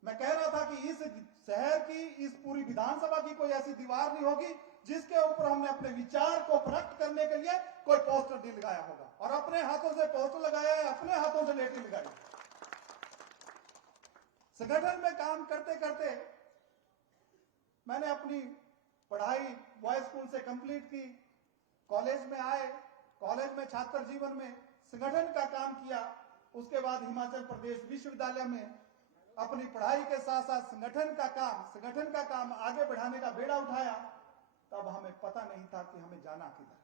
मैं कह रहा था कि इस शहर की, इस पूरी विधानसभा की कोई ऐसी दीवार नहीं होगी जिसके ऊपर हमने अपने विचार को प्रकट करने के लिए कोई पोस्टर नहीं लगाया होगा। और अपने हाथों से पोस्टर लगाया है, अपने हाथों से लेटी लगाई। संगठन में काम करते करते मैंने अपनी पढ़ाई बॉयज स्कूल से कंप्लीट की, कॉलेज में आए, कॉलेज में छात्र जीवन में संगठन का काम किया। उसके बाद हिमाचल प्रदेश विश्वविद्यालय में अपनी पढ़ाई के साथ साथ संगठन का काम आगे बढ़ाने का बेड़ा उठाया। तब हमें पता नहीं था कि हमें जाना किधर है।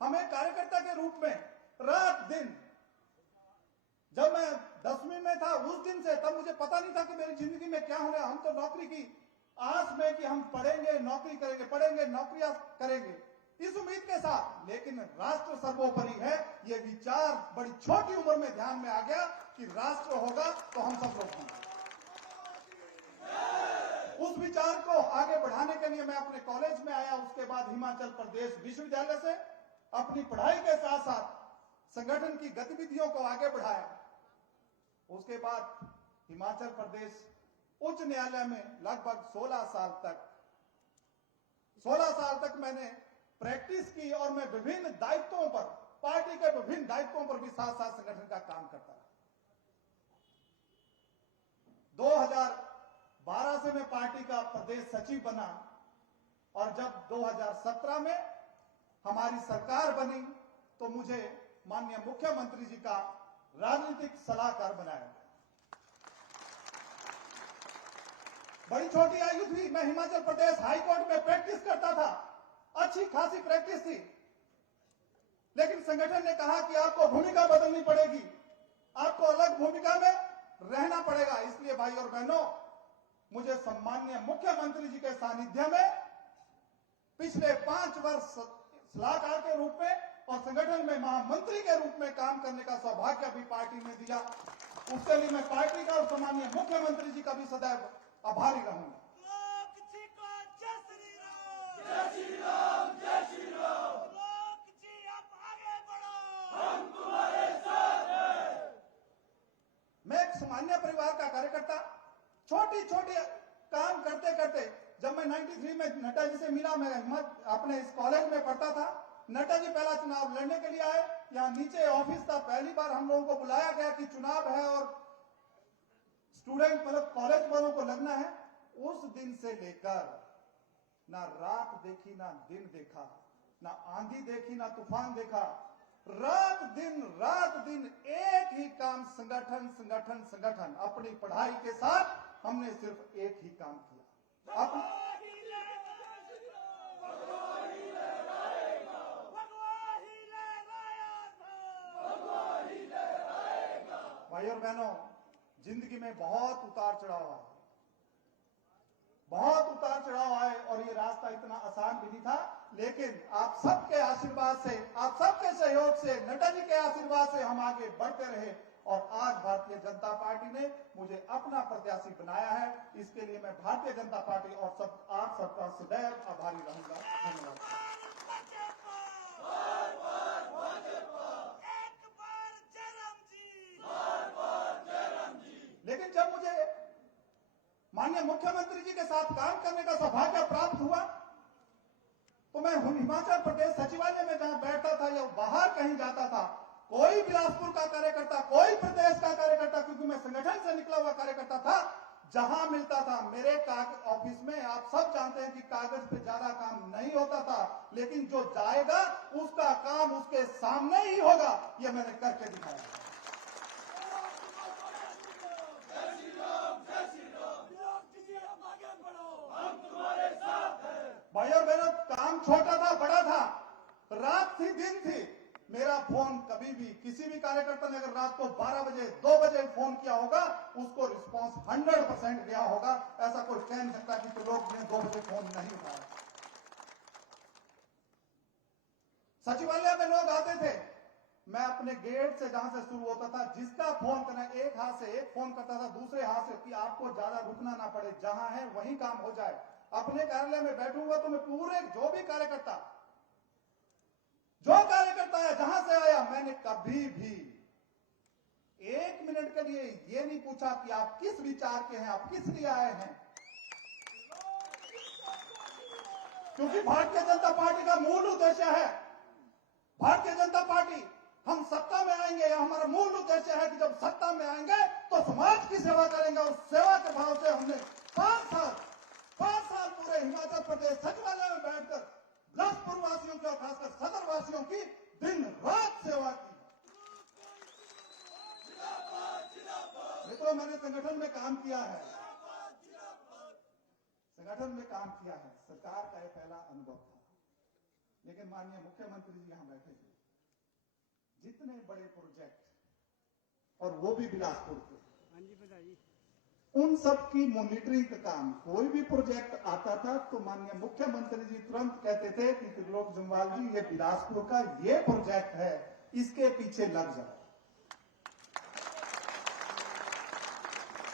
हमें कार्यकर्ता के रूप में रात दिन, जब मैं 10वीं में था उस दिन से, तब मुझे पता नहीं था कि मेरी जिंदगी में क्या होना है। हम तो नौकरी की आस में कि हम पढ़ेंगे, नौकरी करेंगे, पढ़ेंगे, नौकरियां करेंगे, इस उम्मीद के साथ। लेकिन राष्ट्र सर्वोपरि है, ये विचार बड़ी छोटी उम्र में ध्यान में आ गया कि राष्ट्र होगा तो हम सब लोग होंगे। उस विचार को आगे बढ़ाने के लिए मैं अपने कॉलेज में आया। उसके बाद हिमाचल प्रदेश विश्वविद्यालय से अपनी पढ़ाई के साथ साथ संगठन की गतिविधियों को आगे बढ़ाया। उसके बाद हिमाचल प्रदेश उच्च न्यायालय में लगभग 16 साल तक मैंने प्रैक्टिस की और मैं विभिन्न दायित्वों पर, पार्टी के विभिन्न दायित्वों पर भी साथ साथ संगठन का काम करता रहा। 2012 से मैं पार्टी का प्रदेश सचिव बना और जब 2017 में हमारी सरकार बनी तो मुझे माननीय मुख्यमंत्री जी का राजनीतिक सलाहकार बनाया। बड़ी छोटी आयु थी, मैं हिमाचल प्रदेश हाईकोर्ट में प्रैक्टिस करता था, अच्छी खासी प्रैक्टिस थी। लेकिन संगठन ने कहा कि आपको भूमिका बदलनी पड़ेगी, आपको अलग भूमिका में रहना पड़ेगा। इसलिए भाई और बहनों, मुझे सम्माननीय मुख्यमंत्री जी के सानिध्य में पिछले 5 वर्ष सलाहकार के रूप में और संगठन में महामंत्री के रूप में काम करने का सौभाग्य भी पार्टी ने दिया। उसके लिए मैं पार्टी का और सम्माननीय मुख्यमंत्री जी का भी सदैव आभारी रहूंगा। मैं एक सामान्य परिवार का कार्यकर्ता, छोटी छोटी काम करते करते, जब मैं 93 में नड्डा जी से मिला, मैं अपने इस कॉलेज में पढ़ता था। नड्डा जी पहला चुनाव लड़ने के लिए आए, यहाँ नीचे ऑफिस था, पहली बार हम लोगों को बुलाया गया कि चुनाव है और स्टूडेंट मतलब कॉलेज वालों को लगना है। उस दिन से लेकर ना रात देखी, ना दिन देखा, ना आंधी देखी, ना तूफान देखा, रात दिन एक ही काम, संगठन संगठन संगठन। अपनी पढ़ाई के साथ हमने सिर्फ एक ही काम किया। भाई और बहनों, जिंदगी में बहुत उतार चढ़ाव आए, बहुत उतार चढ़ाव आए और ये रास्ता इतना आसान भी नहीं था। लेकिन आप सबके आशीर्वाद से, आप सबके सहयोग से, नड्डा जी के आशीर्वाद से हम आगे बढ़ते रहे और आज भारतीय जनता पार्टी ने मुझे अपना प्रत्याशी बनाया है। इसके लिए मैं भारतीय जनता पार्टी और आप सबका सदैव आभारी रहूंगा। धन्यवाद। लेकिन जब मुझे माननीय मुख्यमंत्री जी के साथ काम करने का सौभाग्य प्राप्त हुआ तो मैं हिमाचल प्रदेश सचिवालय में जहां बैठता था या बाहर कहीं जाता था, कोई बिलासपुर का कार्यकर्ता, कोई प्रदेश का कार्यकर्ता, क्योंकि मैं संगठन से निकला हुआ कार्यकर्ता था, जहां मिलता था मेरे ऑफिस में, आप सब जानते हैं कि कागज पे ज्यादा काम नहीं होता था, लेकिन जो जाएगा उसका काम उसके सामने ही होगा, यह मैंने करके दिखाया। भाई और बहनों, काम छोटा था बड़ा था, दिन थी, मेरा फोन कभी भी किसी भी कार्यकर्ता ने अगर रात को 12 बजे 2 बजे फोन किया होगा, उसको रिस्पांस 100% गया होगा। ऐसा कोई कह नहीं सकता कि तो लोग ने 2 बजे फोन नहीं उठाया। सचिवालय में लोग आते थे, मैं अपने गेट से जहां से शुरू होता था, जिसका फोन करना एक हाथ से एक फोन करता था, दूसरे हाथ से, कि आपको ज्यादा रुकना ना पड़े, जहां है वहीं काम हो जाए। अपने कार्यालय में बैठूंगा तो मैं पूरे जो कार्यकर्ता है जहां से आया, मैंने कभी भी 1 मिनट के लिए ये नहीं पूछा कि आप किस विचार के हैं, आप किस लिए आए हैं। क्योंकि भारतीय जनता पार्टी का मूल उद्देश्य है, भारतीय जनता पार्टी, हम सत्ता में आएंगे, हमारा मूल उद्देश्य है कि जब सत्ता में आएंगे तो समाज की सेवा करेंगे। और सेवा के भाव से हमने 5 साल पूरे हिमाचल प्रदेश सचिवालय में बैठकर बिलासपुर वासियों की और खासकर सदर वासियों की दिन रात सेवा की। मित्रों, मैंने संगठन में काम किया है, सरकार का यह पहला अनुभव था। लेकिन माननीय मुख्यमंत्री जी यहां बैठे थे, जितने बड़े प्रोजेक्ट और वो भी बिलासपुर के, उन सब की मॉनिटरिंग का काम, कोई भी प्रोजेक्ट आता था तो माननीय मुख्यमंत्री जी तुरंत कहते थे कि त्रिलोक जम्वाल जी, ये बिलासपुर का ये प्रोजेक्ट है, इसके पीछे लग जाओ।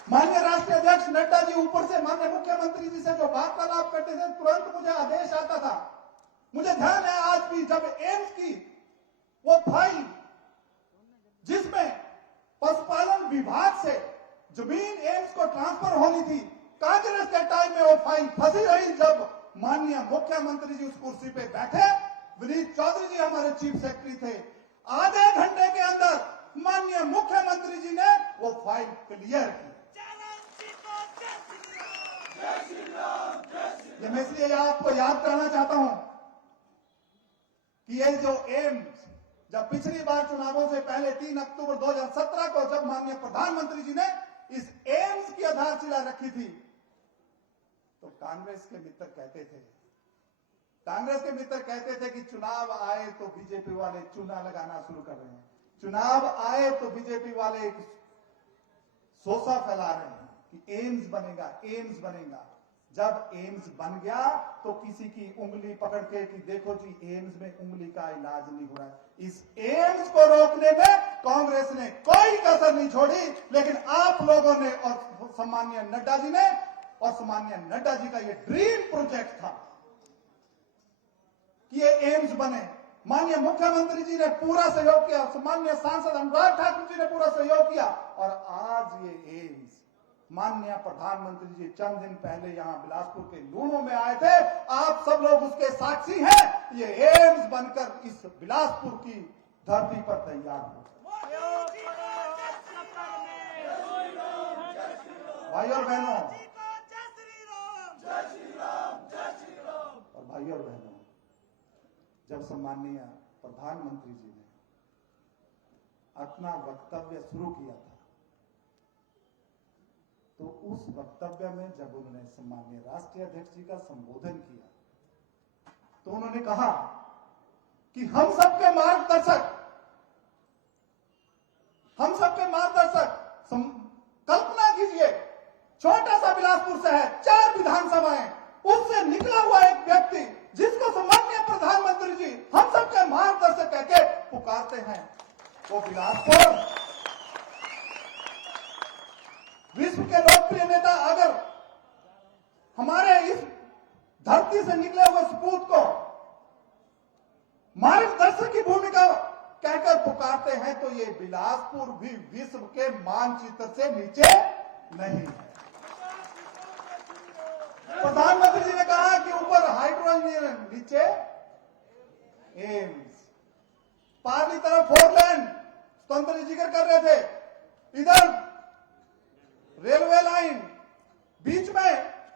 माननीय राष्ट्रीय अध्यक्ष नड्डा जी ऊपर से माननीय मुख्यमंत्री जी से जो वार्तालाप करते थे, तुरंत मुझे आदेश आता था। मुझे ध्यान है आज भी, जब एम्स की वो फाइल जिसमें पशुपालन विभाग से जमीन एम्स को ट्रांसफर होनी थी, कांग्रेस के टाइम में वो फाइल फंसी रही। जब माननीय मुख्यमंत्री जी उस कुर्सी पे बैठे, विनीत चौधरी जी हमारे चीफ सेक्रेटरी थे, आधे घंटे के अंदर माननीय मुख्यमंत्री जी ने वो फाइल क्लियर की। ये मैं इसलिए आपको याद कराना चाहता हूं कि ये जो एम्स, जब पिछली बार चुनावों से पहले 3 अक्टूबर 2017 को जब माननीय प्रधानमंत्री जी ने इस एम्स की आधारशिला रखी थी, तो कांग्रेस के मित्र कहते थे कि चुनाव आए तो बीजेपी वाले चूना लगाना शुरू कर रहे हैं, चुनाव आए तो बीजेपी वाले एक सोसा फैला रहे हैं कि एम्स बनेगा। जब एम्स बन गया तो किसी की उंगली पकड़ के कि देखो जी एम्स में उंगली का इलाज नहीं हो रहा है। इस एम्स को रोकने में कांग्रेस ने कोई कसर नहीं छोड़ी, लेकिन आप लोगों ने और सम्माननीय नड्डा जी ने, और सम्माननीय नड्डा जी का ये ड्रीम प्रोजेक्ट था कि ये एम्स बने। माननीय मुख्यमंत्री जी ने पूरा सहयोग किया, सम्माननीय सांसद अनुराग ठाकुर जी ने पूरा सहयोग किया, और आज ये एम्स, माननीय प्रधानमंत्री जी चंद दिन पहले यहां बिलासपुर के लूणों में आए थे, आप सब लोग उसके साक्षी हैं। ये एम्स बनकर इस बिलासपुर की धरती पर तैयार हो। भाई और बहनों, जब सम्माननीय प्रधानमंत्री जी ने अपना वक्तव्य शुरू किया था, तो उस वक्तव्य में जब उन्होंने सम्माननीय राष्ट्रीय अध्यक्ष जी का संबोधन किया, तो उन्होंने कहा कि हम सबके मार्गदर्शक, कल्पना कीजिए, छोटा सा बिलासपुर शहर, 4 विधानसभाएं, उससे निकला हुआ एक व्यक्ति जिसको सम्माननीय प्रधानमंत्री जी हम सबके मार्गदर्शक कहकर पुकारते हैं, वो बिलासपुर विश्व के लोकप्रिय नेता अगर हमारे इस धरती से निकले हुए सपूत को मार्गदर्शक की भूमिका कहकर पुकारते हैं, तो ये बिलासपुर भी विश्व के मानचित्र से नीचे नहीं है। प्रधानमंत्री जी ने कहा कि ऊपर हाइड्रो इंजीनियरिंग, नीचे एम्स, पारली तरफ 4 लेन स्वतंत्र जिक्र कर रहे थे, इधर रेलवे लाइन, बीच में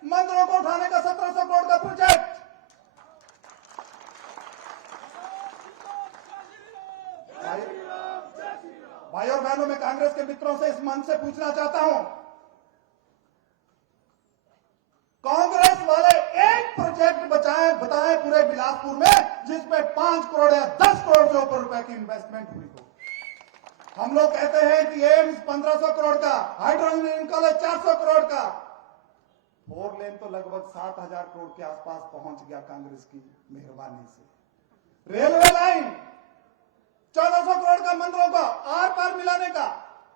मंदिरों को उठाने का 1700 करोड़ का प्रोजेक्ट। भाई और बहनों, मैं कांग्रेस के मित्रों से इस मंच से पूछना चाहता हूं, कांग्रेस वाले एक प्रोजेक्ट बताएं पूरे बिलासपुर बिलासपुर में, जिसमें 5 करोड़ या 10 करोड़ से ऊपर रुपए की इन्वेस्टमेंट हुई हो। हम लोग कहते हैं कि एम्स 1500 करोड़ का, हाइड्रो इंजीनियरिंग कॉलेज 400 करोड़ का, 4 लेन तो लगभग 7000 करोड़ के आसपास पहुंच गया कांग्रेस की मेहरबानी से। रेलवे लाइन 1400 करोड़ का मंदिरों का आर पार मिलाने का।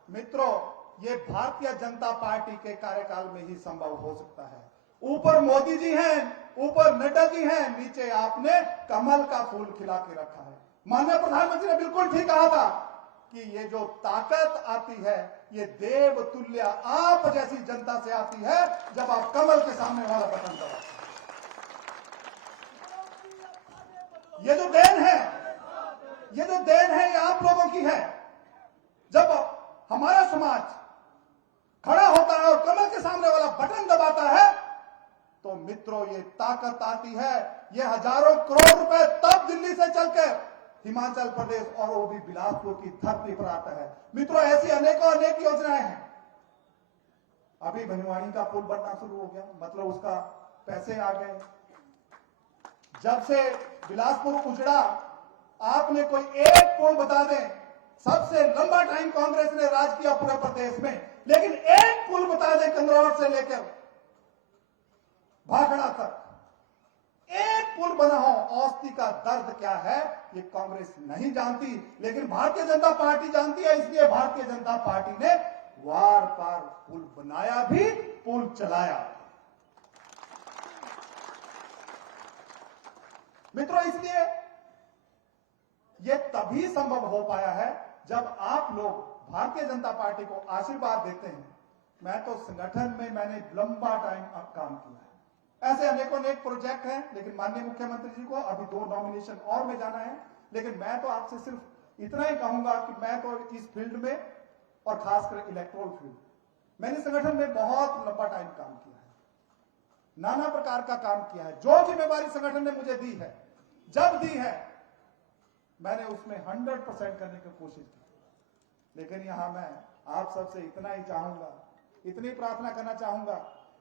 मित्रों, ये भारतीय जनता पार्टी के कार्यकाल में ही संभव हो सकता है। ऊपर मोदी जी हैं, ऊपर नड्डा जी हैं, नीचे आपने कमल का फूल खिला के रखा है। माननीय प्रधानमंत्री ने बिल्कुल ठीक कहा था कि ये जो ताकत आती है ये देव तुल्य आप जैसी जनता से आती है, जब आप कमल के सामने वाला बटन दबाते हैं। ये जो देन है, ये जो देन है, ये आप लोगों की है। जब हमारा समाज खड़ा होता है और कमल के सामने वाला बटन दबाता है, तो मित्रों ये ताकत आती है। ये हजारों करोड़ रुपए तब दिल्ली से चलकर हिमाचल प्रदेश और वो भी बिलासपुर की धरती पर आता है। मित्रों, ऐसी अनेकों अनेक योजनाएं हैं। अभी भनुवाणी का पुल बनना शुरू हो गया, मतलब उसका पैसे आ गए। जब से बिलासपुर उजड़ा, आपने कोई एक पुल बता दें। सबसे लंबा टाइम कांग्रेस ने राज किया पूरे प्रदेश में, लेकिन एक पुल बता दें कंदरौर से लेकर भाखड़ा तक, एक पुल बना हो, औस्ती का दर्द क्या है ये कांग्रेस नहीं जानती, लेकिन भारतीय जनता पार्टी जानती है। इसलिए भारतीय जनता पार्टी ने वार पार पुल बनाया भी, पुल चलाया। मित्रों, इसलिए ये तभी संभव हो पाया है जब आप लोग भारतीय जनता पार्टी को आशीर्वाद देते हैं। मैं तो संगठन में मैंने लंबा टाइम काम किया है, ऐसे अनेकों अनेक प्रोजेक्ट हैं, लेकिन माननीय मुख्यमंत्री जी को अभी 2 नॉमिनेशन और में जाना है। लेकिन मैं तो आपसे सिर्फ इतना ही कहूंगा कि मैं तो इस फील्ड में, और खासकर इलेक्ट्रोल फील्ड, मैंने संगठन में बहुत लंबा टाइम काम किया है, नाना प्रकार का काम किया है। जो जिम्मेवारी संगठन ने मुझे दी है, जब दी है, मैंने उसमें 100% करने की कोशिश की। लेकिन यहां मैं आप सबसे इतना ही चाहूंगा, इतनी प्रार्थना करना चाहूंगा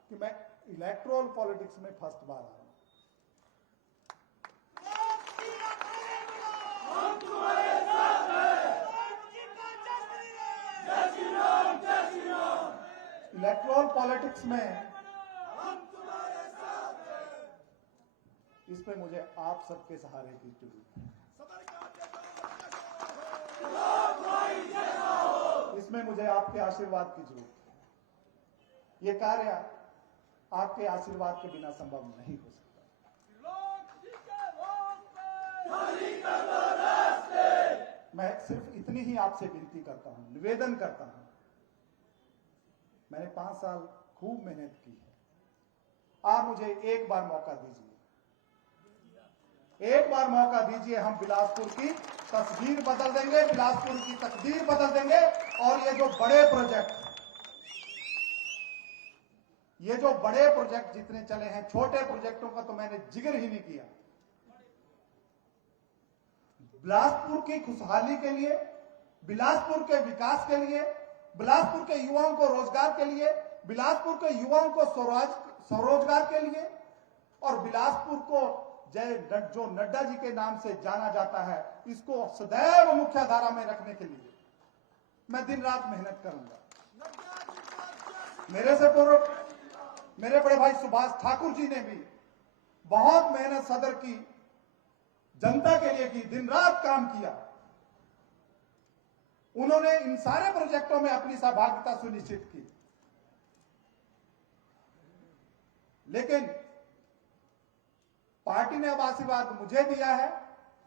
कि मैं इलेक्ट्रोल पॉलिटिक्स में फर्स्ट बार आ रहा हूं। इलेक्ट्रोल पॉलिटिक्स में इसमें मुझे आप सबके सहारे की जरूरत है। इसमें मुझे आपके आशीर्वाद की जरूरत है। ये कार्य आपके आशीर्वाद के बिना संभव नहीं हो सकता। मैं सिर्फ इतनी ही आपसे विनती करता हूं, निवेदन करता हूं। मैंने 5 साल खूब मेहनत की है। आप मुझे एक बार मौका दीजिए, एक बार मौका दीजिए। हम बिलासपुर की तस्वीर बदल देंगे, बिलासपुर की तकदीर बदल देंगे। और ये जो बड़े प्रोजेक्ट जितने चले हैं, छोटे प्रोजेक्टों का तो मैंने जिक्र ही नहीं किया। बिलासपुर की खुशहाली के लिए, बिलासपुर के विकास के लिए, बिलासपुर के युवाओं को रोजगार के लिए, बिलासपुर के युवाओं को स्वरोजगार के लिए, और बिलासपुर को जो नड्डा जी के नाम से जाना जाता है, इसको सदैव मुख्यधारा में रखने के लिए मैं दिन रात मेहनत करूंगा। मेरे से पूर्व मेरे बड़े भाई सुभाष ठाकुर जी ने भी बहुत मेहनत सदर की जनता के लिए की, दिन रात काम किया। उन्होंने इन सारे प्रोजेक्टों में अपनी सहभागिता सुनिश्चित की। लेकिन पार्टी ने अब आशीर्वाद मुझे दिया है।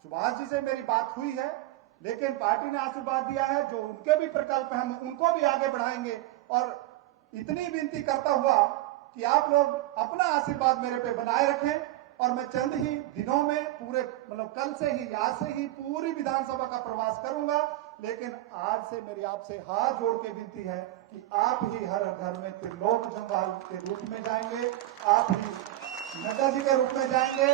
सुभाष जी से मेरी बात हुई है, लेकिन पार्टी ने आशीर्वाद दिया है, जो उनके भी प्रकल्प हैं हम उनको भी आगे बढ़ाएंगे। और इतनी विनती करता हुआ कि आप लोग अपना आशीर्वाद मेरे पे बनाए रखें, और मैं चंद ही दिनों में पूरे, मतलब कल से ही, आज से ही पूरी विधानसभा का प्रवास करूंगा। लेकिन आज से मेरी आपसे हाथ जोड़ के विनती है कि आप ही हर घर में त्रिलोक जम्वाल के रूप में जाएंगे, आप ही नड्डा जी के रूप में जाएंगे,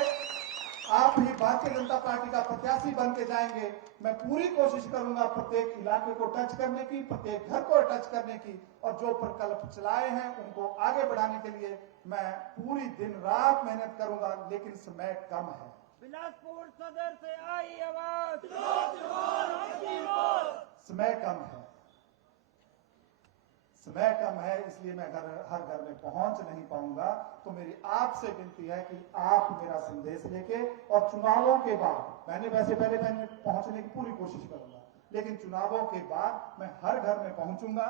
आप ही भारतीय जनता पार्टी का प्रत्याशी बन के जाएंगे। मैं पूरी कोशिश करूंगा प्रत्येक इलाके को टच करने की, प्रत्येक घर को टच करने की, और जो प्रकल्प चलाए हैं उनको आगे बढ़ाने के लिए मैं पूरी दिन रात मेहनत करूंगा। लेकिन समय कम है, बिलासपुर सदर से आई आवाज। समय कम है, समय कम है, इसलिए मैं हर घर में पहुंच नहीं पाऊंगा। तो मेरी आपसे विनती है कि आप मेरा संदेश लेके और चुनावों के बाद, मैंने वैसे पहले मैं पहुंचने की पूरी कोशिश करूंगा, लेकिन चुनावों के बाद मैं हर घर में पहुंचूंगा,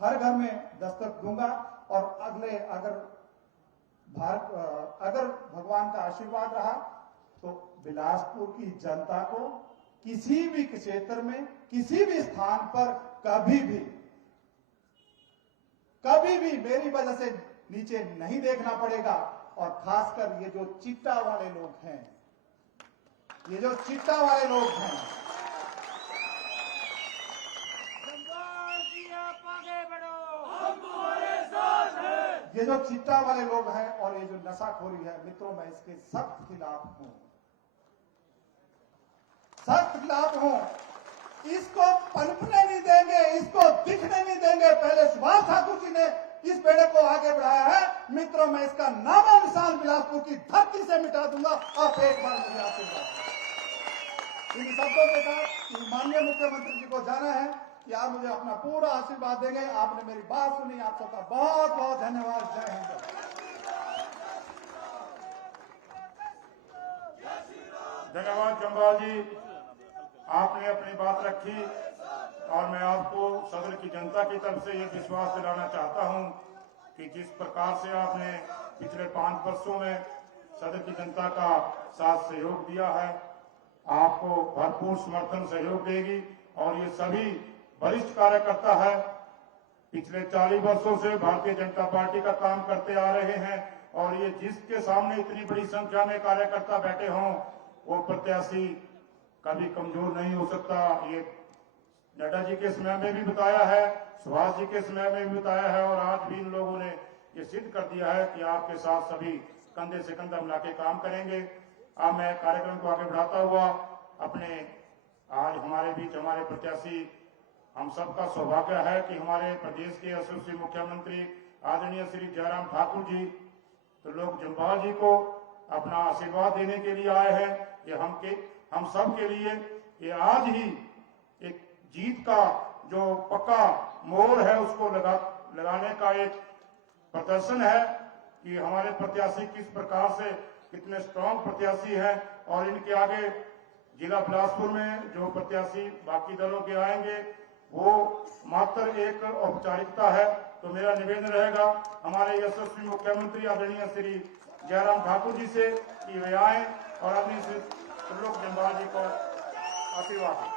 हर घर में दस्तक दूंगा और अगर भगवान का आशीर्वाद रहा तो बिलासपुर की जनता को किसी भी क्षेत्र में, किसी भी स्थान पर कभी भी मेरी वजह से नीचे नहीं देखना पड़ेगा। और खासकर ये जो चिट्टा वाले लोग हैं, ये जो चिट्टा वाले लोग हैं, ये जो चिट्टा वाले लोग हैं और ये जो नशाखोरी है, मित्रों मैं इसके सख्त खिलाफ हूं, सख्त खिलाफ हूं। इसको पनपने नहीं देंगे, इसको दिखने नहीं देंगे। पहले सुभाष ठाकुर जी ने इस बेड़े को आगे बढ़ाया है, मित्रों मैं इसका नामो निशान बिलासपुर की धरती से मिटा दूंगा। आप एक बार मुझे आशीर्वाद दें। इन शब्दों के साथ माननीय मुख्यमंत्री जी को जाना है कि आप मुझे अपना पूरा आशीर्वाद देंगे। आपने मेरी बात सुनी, आप सबका बहुत बहुत धन्यवाद। जय हिंद। धन्यवाद जम्वाल जी, आपने अपनी बात रखी और मैं आपको सदर की जनता की तरफ से ये विश्वास दिलाना चाहता हूं कि जिस प्रकार से आपने पिछले 5 वर्षों में सदर की जनता का साथ सहयोग दिया है, आपको भरपूर समर्थन सहयोग देगी। और ये सभी वरिष्ठ कार्यकर्ता है, पिछले 40 वर्षों से भारतीय जनता पार्टी का काम करते आ रहे हैं और ये जिसके सामने इतनी बड़ी संख्या में कार्यकर्ता बैठे हों, वो प्रत्याशी कभी कमजोर नहीं हो सकता। ये नड्डा जी के समय में भी बताया है, सुभाष जी के समय में भी बताया है और आज भी इन लोगों ने ये सिद्ध कर दिया है कि आपके साथ सभी कंधे से कंधा मिला के काम करेंगे। अब मैं कार्यक्रम को आगे बढ़ाता हुआ अपने आज हमारे बीच हमारे प्रत्याशी, हम सबका सौभाग्य है कि हमारे प्रदेश के यशस्वी मुख्यमंत्री आदरणीय श्री जयराम ठाकुर जी तो लोग जम्वाल जी को अपना आशीर्वाद देने के लिए आए हैं। ये हम सब के लिए ये आज ही एक जीत का जो पक्का मोहर है उसको लगाने का एक प्रदर्शन है कि हमारे प्रत्याशी किस प्रकार से कितने स्ट्रांग प्रत्याशी हैं। और इनके आगे जिला बिलासपुर में जो प्रत्याशी बाकी दलों के आएंगे वो मात्र एक औपचारिकता है। तो मेरा निवेदन रहेगा हमारे यशस्वी मुख्यमंत्री आदरणीय श्री जयराम ठाकुर जी से कि वे आए और आदरणीय श्री त्रिलोक जम्वाल जी को आशीर्वाद दें।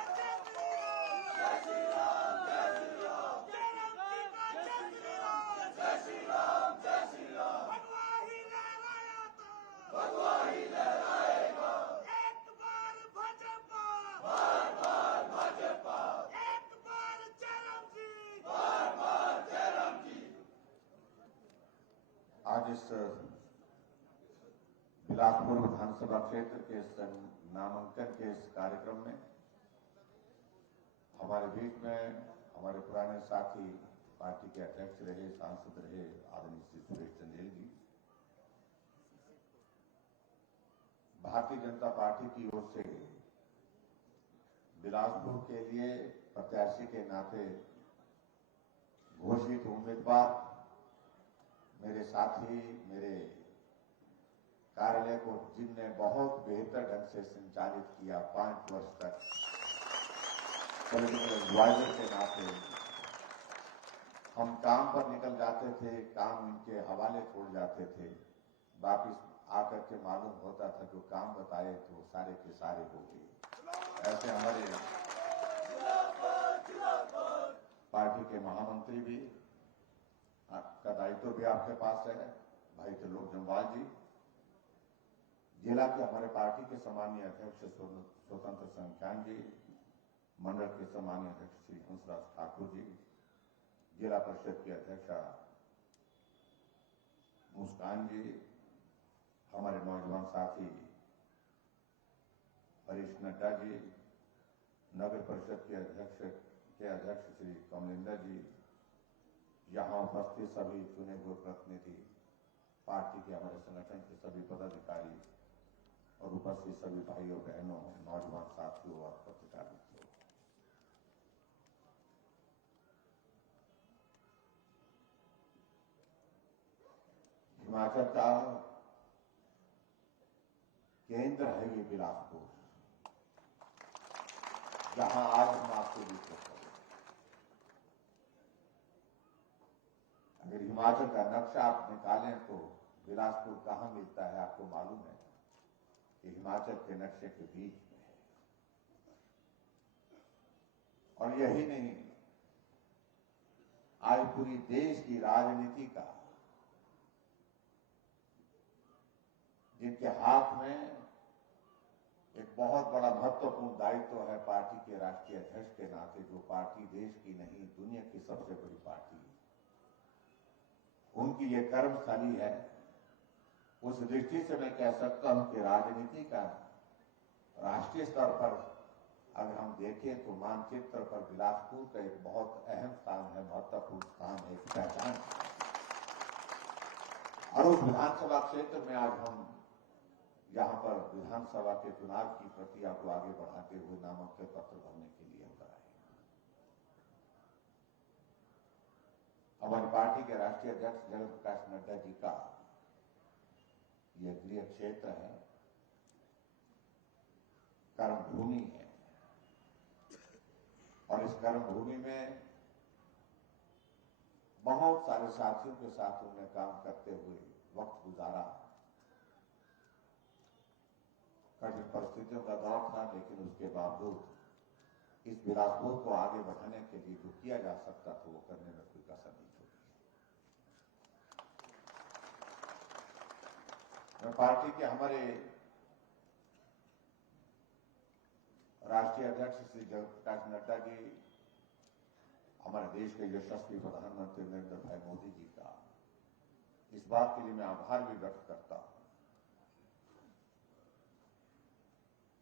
आज इस बिलासपुर विधानसभा क्षेत्र के नामांकन के इस कार्यक्रम में हमारे बीच में हमारे पुराने साथी, पार्टी के अध्यक्ष रहे, सांसद रहे आदरणीय श्री सुरेश चंदेल जी, भारतीय जनता पार्टी की ओर से बिलासपुर के लिए प्रत्याशी के नाते घोषित उम्मीदवार मेरे साथी, मेरे कार्यालय को जिनने बहुत बेहतर ढंग से संचालित किया 5 वर्ष तक पॉलिटिकल एडवाइजर के नाते, हम काम पर निकल जाते थे, काम इनके हवाले छोड़ जाते थे, वापिस आकर के मालूम होता था जो काम बताए तो सारे के सारे हो गए। ऐसे हमारे पार्टी के महामंत्री भी, आपका दायित्व भी आपके पास है, भाई त्रिलोक जम्वाल जी, जिला के हमारे पार्टी के सम्मानीय अध्यक्ष स्वतंत्र संख्यान जी, मंडल के सम्मानीय अध्यक्ष श्री हंसराज ठाकुर जी, जिला परिषद की अध्यक्षा मुस्कान जी, हमारे नौजवान साथी हरीश नड्डा जी, नगर परिषद के अध्यक्ष श्री कमलेंद्र जी, यहाँ उपस्थित सभी चुने हुए प्रतिनिधि, पार्टी के हमारे संगठन के सभी पदाधिकारी, और उपस्थित सभी भाइयों बहनों, नौजवान साथियों और पत्रकार मित्रों, हिमाचल का केंद्र है ये बिलासपुर, जहां आज हम आपको दिख रहे हैं। अगर हिमाचल का नक्शा आप निकालें तो बिलासपुर कहां मिलता है आपको मालूम है कि हिमाचल के नक्शे के बीच में है। और यही नहीं, आज पूरी देश की राजनीति का जिनके हाथ में एक बहुत बड़ा महत्वपूर्ण दायित्व है पार्टी के राष्ट्रीय अध्यक्ष के नाते, जो पार्टी देश की नहीं दुनिया की सबसे बड़ी पार्टी है, उनकी ये कर्मस्थली है। उस दृष्टि से मैं कह सकता हूं कि राजनीति का राष्ट्रीय स्तर पर अगर हम देखें तो मानचित्र पर बिलासपुर का एक बहुत अहम स्थान है, महत्वपूर्ण स्थान है, एक पहचान है। और उस विधानसभा क्षेत्र में आज हम यहां पर विधानसभा के चुनाव की प्रक्रिया को आगे बढ़ाते हुए नामांकन पत्र भरने के लिए हम आए। हमारी पार्टी के राष्ट्रीय अध्यक्ष जगत प्रकाश नड्डा जी का यह गृह क्षेत्र है, कर्मभूमि है, और इस कर्मभूमि में बहुत सारे साथियों के साथ उन्होंने काम करते हुए वक्त गुजारा। कठिन परिस्थितियों का दौर था, लेकिन उसके बावजूद इस बिलासपुर को आगे बढ़ाने के लिए जो किया जा सकता था वो करने में कोई कसर नहीं छोड़ी। मैं पार्टी के हमारे राष्ट्रीय अध्यक्ष श्री जगत प्रकाश नड्डा जी, हमारे देश के यशस्वी प्रधानमंत्री नरेंद्र भाई मोदी जी का इस बात के लिए मैं आभार भी व्यक्त करता हूं।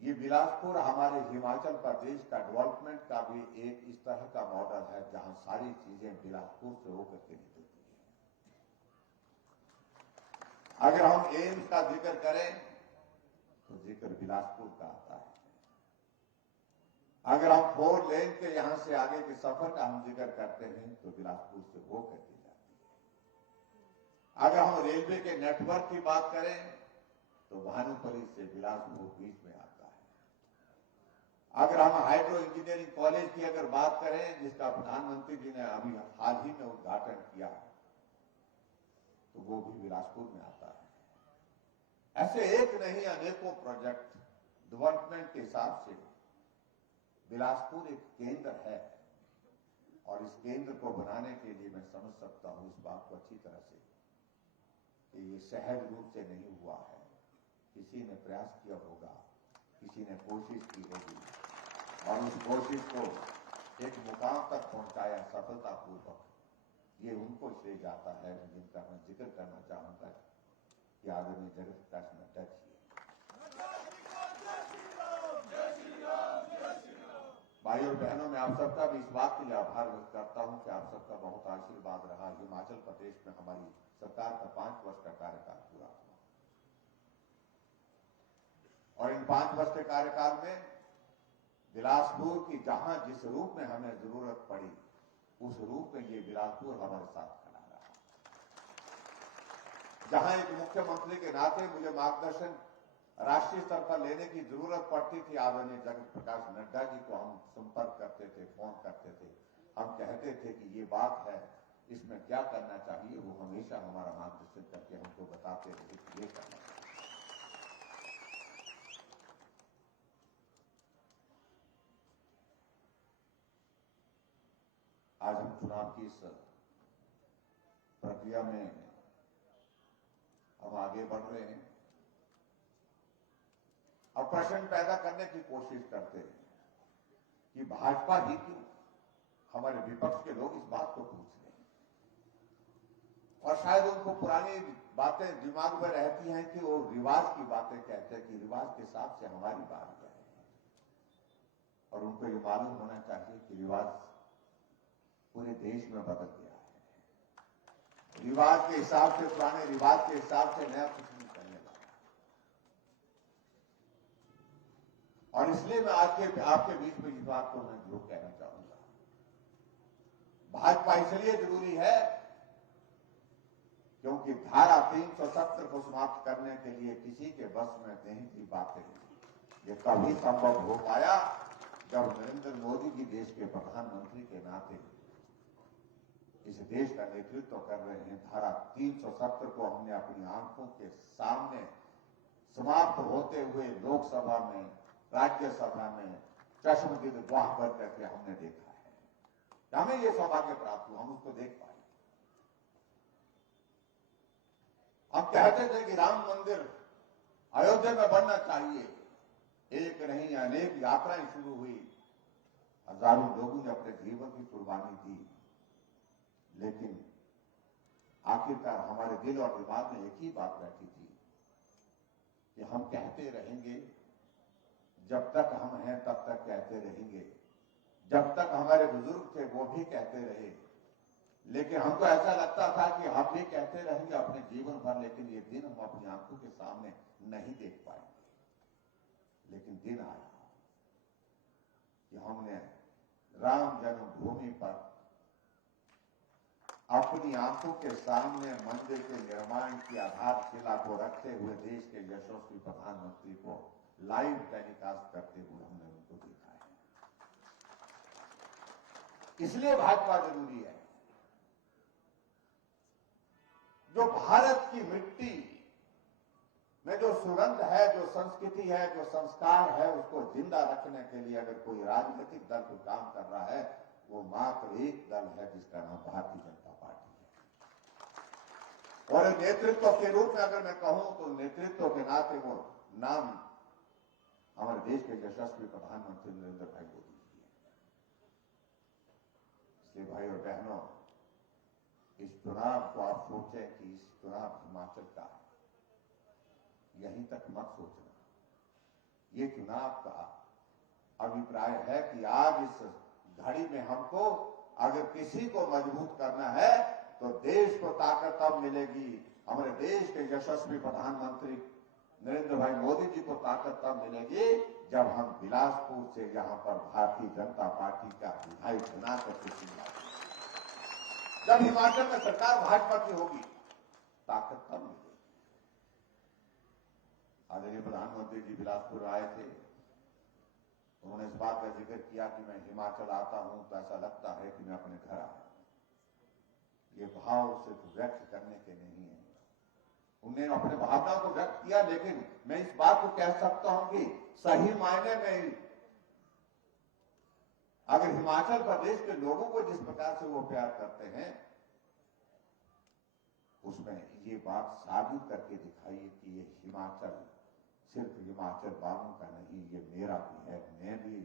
ये बिलासपुर हमारे हिमाचल प्रदेश का डेवलपमेंट का भी एक इस तरह का मॉडल है जहां सारी चीजें बिलासपुर से होकर के निकलती है। अगर हम एम्स का जिक्र करें तो जिक्र बिलासपुर का आता है। अगर हम 4 लेन के यहां से आगे के सफर का हम जिक्र करते हैं तो बिलासपुर से होकर के जाती है। अगर हम रेलवे के नेटवर्क की बात करें तो भानुपल्ली से बिलासपुर बीच में आता है। अगर हम हाइड्रो इंजीनियरिंग कॉलेज की अगर बात करें, जिसका प्रधानमंत्री जी ने अभी हाल ही में उद्घाटन किया, तो वो भी बिलासपुर में आता है। ऐसे एक नहीं अनेकों प्रोजेक्ट डेवलपमेंट के हिसाब से बिलासपुर एक केंद्र है, और इस केंद्र को बनाने के लिए मैं समझ सकता हूं इस बात को अच्छी तरह से कि ये सहज रूप से नहीं हुआ है। किसी ने प्रयास किया होगा, किसी ने कोशिश की होगी, और उस कोशिश को एक मुकाम तक पहुंचाया सफलतापूर्वक। ये उनको श्रेय जाता है जिनका मैं जिक्र करना चाहूंगा कि आदरणीय जगत प्रकाश नड्डा जी। भाइयों और बहनों, मैं आप सबका भी इस बात के लिए आभार व्यक्त करता हूं कि आप सबका बहुत आशीर्वाद रहा। हिमाचल प्रदेश में हमारी सरकार का 5 वर्ष का कार्यकाल पूरा हुआ, और इन 5 वर्ष के कार्यकाल में बिलासपुर की जहां जिस रूप में हमें जरूरत पड़ी, उस रूप में ये बिलासपुर हमारे साथ खड़ा रहा। जहां एक मुख्यमंत्री के नाते मुझे मार्गदर्शन राष्ट्रीय स्तर पर लेने की जरूरत पड़ती थी, आदरणीय जगत प्रकाश नड्डा जी को हम संपर्क करते थे, फोन करते थे, हम कहते थे कि ये बात है, इसमें क्या करना चाहिए। वो हमेशा हमारा मार्गदर्शन करके हमको बताते रहे कि ये करना चाहिए। आज हम चुनाव की इस प्रक्रिया में हम आगे बढ़ रहे हैं और प्रश्न पैदा करने की कोशिश करते हैं कि भाजपा ही क्यों। हमारे विपक्ष के लोग इस बात को पूछ रहे हैं, और शायद उनको पुरानी बातें दिमाग में रहती हैं कि वो रिवाज की बातें कहते हैं कि रिवाज के हिसाब से हमारी बात क्या है, और उनको ये मालूम होना चाहिए कि रिवाज पूरे देश में बदल गया है। रिवाज के हिसाब से, पुराने रिवाज के हिसाब से नया कुछ नहीं करने लगा। और इसलिए मैं आज के आपके बीच में इस बात को मैं जरूर कहना चाहूंगा, भाजपा इसलिए जरूरी है क्योंकि धारा 370 को समाप्त करने के लिए किसी के बस में नहीं थी बातें। ये तभी संभव हो पाया जब नरेंद्र मोदी जी देश के प्रधानमंत्री के नाते इस देश का नेतृत्व कर रहे हैं। धारा 370 को हमने अपनी आंखों के सामने समाप्त होते हुए लोकसभा में, राज्यसभा में चश्मदीद गवाह बन करके हमने देखा है। हमें ये सौभाग्य प्राप्त हुआ, हम उसको देख पाए। हम कहते थे कि राम मंदिर अयोध्या में बनना चाहिए, एक नहीं अनेक यात्राएं शुरू हुई, हजारों लोगों ने अपने जीवन की कुर्बानी दी, लेकिन आखिरकार हमारे दिल और दिमाग में एक ही बात बैठी थी कि हम कहते रहेंगे, जब तक हम हैं तब तक कहते रहेंगे, जब तक हमारे बुजुर्ग थे वो भी कहते रहे, लेकिन हमको ऐसा लगता था कि हम भी कहते रहेंगे अपने जीवन भर, लेकिन ये दिन हम अपनी आंखों के सामने नहीं देख पाएंगे। लेकिन दिन आया कि हमने राम जन्मभूमि पर अपनी आंखों के सामने मंदिर के निर्माण की आधारशिला को रखते हुए देश के यशस्वी प्रधानमंत्री को लाइव टेलीकास्ट करते हुए हमने उनको देखा है। इसलिए भाजपा जरूरी है। जो भारत की मिट्टी में जो सुगंध है, जो संस्कृति है, जो संस्कार है, उसको जिंदा रखने के लिए अगर कोई राजनीतिक दल कोई काम कर रहा है, वो मात्र एक दल है जिसका नाम भारतीय जनता पार्टी है। और नेतृत्व के रूप में अगर मैं कहूं तो नेतृत्व के नाते वो नाम हमारे देश के यशस्वी प्रधानमंत्री नरेंद्र भाई मोदी जी है। इसलिए भाई और बहनों, इस चुनाव को आप सोचें कि इस चुनाव हिमाचल का है, यहीं तक मत सोचना। ये चुनाव का अभिप्राय है कि आज इस घड़ी में हमको अगर किसी को मजबूत करना है तो देश को ताकत तब मिलेगी, हमारे देश के यशस्वी प्रधानमंत्री नरेंद्र भाई मोदी जी को ताकत तब मिलेगी जब हम बिलासपुर से यहां पर भारतीय जनता पार्टी का विधायक चुना करके चुनाव, जब हिमाचल में सरकार भाजपा की होगी, ताकत तब मिलेगी। आदरणीय प्रधानमंत्री जी बिलासपुर आए थे, उन्होंने इस बात का जिक्र किया कि मैं हिमाचल आता हूं तो ऐसा लगता है कि मैं अपने घर आया। ये भाव सिर्फ व्यक्त करने के नहीं है, उन्होंने अपने भावनाओं को व्यक्त किया, लेकिन मैं इस बात को कह सकता हूं कि सही मायने में अगर हिमाचल प्रदेश के लोगों को जिस प्रकार से वो प्यार करते हैं, उसमें ये बात साबित करके दिखाइए कि ये हिमाचल सिर्फ हिमाचल वालों का नहीं, ये मेरा भी है। मैं भी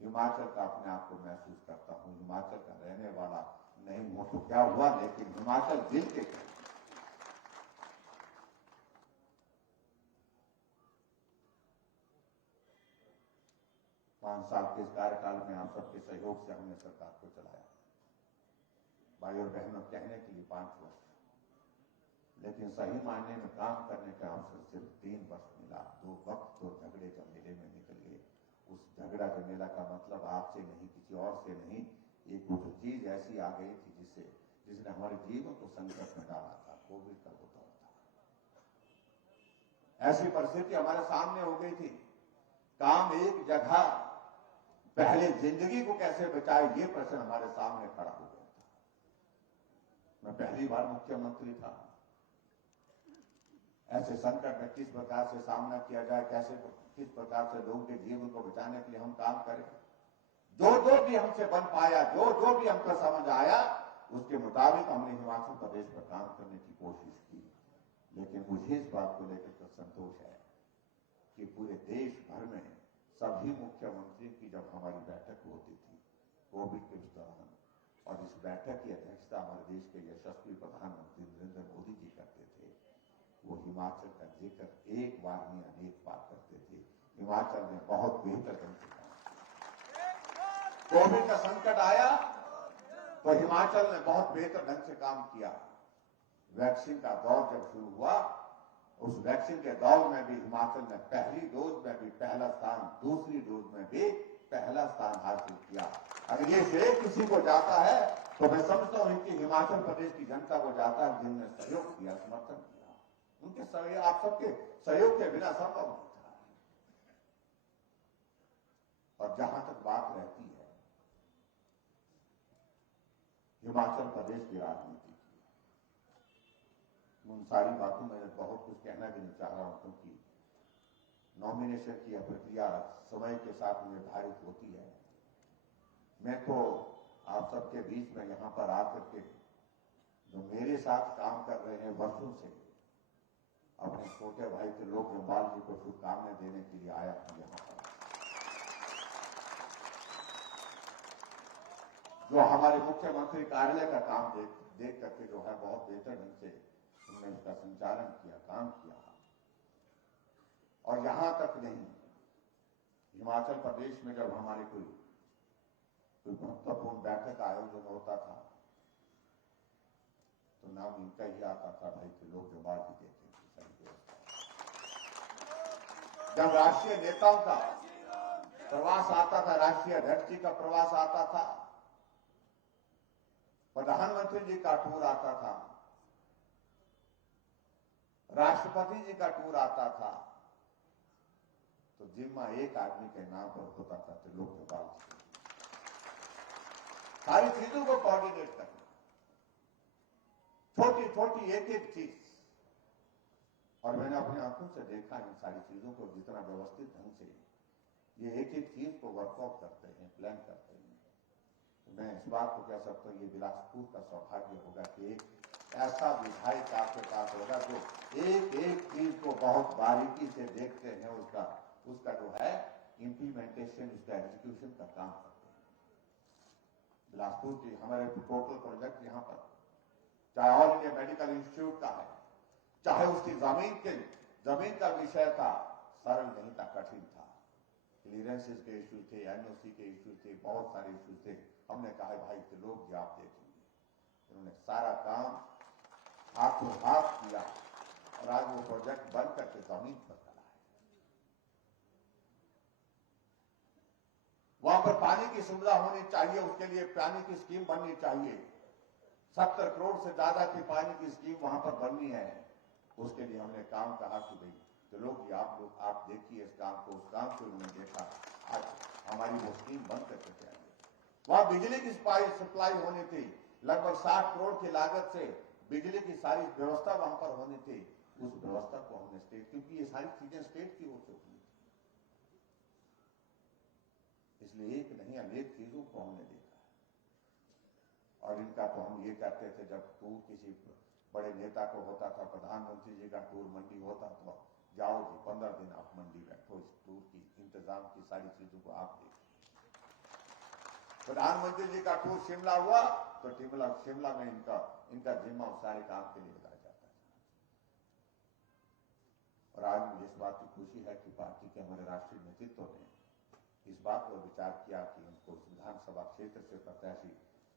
हिमाचल का अपने आप को महसूस करता हूं, हिमाचल का रहने वाला नहीं हूं तो क्या हुआ, लेकिन हिमाचल दिल के 5 साल के इस कार्यकाल में आप सबके सहयोग से हमने सरकार को चलाया। भाई और बहनों, कहने के लिए 5 वर्ष, लेकिन सही मायने में काम करने का अवसर सिर्फ 3 वर्ष मिला। 2 वक्त तो झगड़े झमेले में निकल गए। उस झगड़ा झमेला का मतलब आपसे नहीं, किसी और से नहीं, एक कुछ चीज ऐसी आ गई थी जिसने हमारे जीवन को संकट में डाला था। कोविड का होता था, ऐसी परिस्थिति हमारे सामने हो गई थी। काम एक जगह, पहले जिंदगी को कैसे बचाए, ये प्रश्न हमारे सामने खड़ा हो गया था। मैं पहली बार मुख्यमंत्री था। ऐसे संकट में किस प्रकार से सामना किया जाए, कैसे किस प्रकार से लोगों के जीवन को बचाने के लिए हम काम करें, जो भी हमसे बन पाया, जो भी हमको समझ आया, उसके मुताबिक हमने हिमाचल प्रदेश पर काम करने की कोशिश की। लेकिन मुझे इस बात को लेकर संतोष है कि पूरे देश भर में सभी मुख्यमंत्रियों की जब हमारी बैठक होती थी कोविड के उस दौरान, और इस बैठक की अध्यक्षता हमारे देश के यशस्वी प्रधानमंत्री नरेंद्र मोदी जी करते थे, वो हिमाचल का जिक्र एक बार नहीं अनेक बार करते थे। हिमाचल ने बहुत बेहतर ढंग से काम किया। कोविड का संकट आया तो हिमाचल ने बहुत बेहतर ढंग से काम किया। वैक्सीन का दौर जब शुरू हुआ उस वैक्सीन के दौर में भी हिमाचल ने पहली डोज में भी पहला स्थान, दूसरी डोज में भी पहला स्थान हासिल किया। अगर ये श्रेय किसी को जाता है तो मैं समझता हूं कि हिमाचल प्रदेश की जनता को जाता है, जिनने सहयोग किया, समर्थन किया। उनके सहयोग, आप सबके सहयोग के बिना संभव नहीं था। और जहां तक बात रहती है हिमाचल प्रदेश की राजनीति की, उन सारी बातों में बहुत कुछ कहना भी नहीं चाह रहा हूं, क्योंकि नॉमिनेशन की प्रक्रिया समय के साथ निर्धारित होती है। मैं तो आप सबके बीच में यहां पर आकर के जो मेरे साथ काम कर रहे हैं वर्षों से, अपने छोटे भाई त्रिलोक जम्वाल जी को शुभकामनाएं देने के लिए आया हूं यहां पर। जो हमारे मुख्यमंत्री कार्यालय का काम देख करके जो है बहुत बेहतर ढंग से उन्होंने इसका संचालन किया, काम किया। और यहां तक नहीं, हिमाचल प्रदेश में जब हमारे कोई महत्वपूर्ण बैठक का आयोजन होता था तो नाम इनका ही आता था, भाई त्रिलोक जम्वाल जी देखे थे। जब राष्ट्रीय नेताओं का प्रवास आता था, राष्ट्रीय अध्यक्ष जी का प्रवास आता था, प्रधानमंत्री जी का टूर आता था, राष्ट्रपति जी का टूर आता था, तो जिम्मा एक आदमी के नाम पर होता था, त्रिलोक जम्वाल जी। सारी चीजों को कोऑर्डिनेट करना, छोटी छोटी एक एक चीज। और मैंने अपनी आंखों से देखा इन सारी चीजों को, जितना व्यवस्थित ढंग से ये एक एक चीज को वर्कआउट करते हैं, प्लान करते हैं। तो मैं इस बात को कह सकता हूं, ये बिलासपुर का सौभाग्य होगा कि एक ऐसा विधायक आपके पास होगा जो एक एक चीज को बहुत बारीकी से देखते हैं, उसका जो है इंप्लीमेंटेशन, उसका एग्जीक्यूशन का काम करते हैं। बिलासपुर की हमारे टोटल प्रोजेक्ट यहाँ पर, चाहे ऑल इंडिया मेडिकल इंस्टीट्यूट का है, चाहे उसकी जमीन का विषय था, सरल नहीं था, कठिन था। क्लियरेंसेस के इश्यू थे, एनओसी के इश्यू थे, बहुत सारे इश्यू थे। हमने कहा भाई त्रिलोक जी आप देखेंगे। उन्होंने सारा काम हाथों हाथ किया और आज वो प्रोजेक्ट बन करके जमीन पर चला है। वहां पर पानी की सुविधा होनी चाहिए, उसके लिए पानी की स्कीम बननी चाहिए। 70 करोड़ से ज्यादा की पानी की स्कीम वहां पर बननी है। उसके लिए हमने काम कहा कि भाई त्रिलोक जी आप देखिए इस काम को। उस काम को उन्होंने देखा, आज हमारी वो स्कीम बन करके चाहिए। वहां बिजली की सप्लाई होनी थी, लगभग 60 करोड़ की लागत से बिजली की सारी व्यवस्था वहां पर होनी थी। उस व्यवस्था को हमने स्टेट, क्योंकि ये सारी चीजें स्टेट की ओर से हुई, इसलिए एक नहीं अनेक चीजों को हमने देखा है। और इनका तो हम ये कहते थे, जब टूर किसी बड़े नेता को होता था, प्रधानमंत्री जी का टूर मंडी होता तो जाओ जी 15 दिन आप मंडी बैठो, इस टूर की इंतजाम की सारी चीजों को आप देखिए। प्रधानमंत्री जी का टूर शिमला हुआ तो शिमला में इनका जिम्मा उस सारे काम के लिए लगाया जाता है। और आज मुझे इस बात की खुशी है कि पार्टी के हमारे राष्ट्रीय नेतृत्व ने इस बात पर विचार किया कि उनको विधानसभा क्षेत्र से प्रत्याशी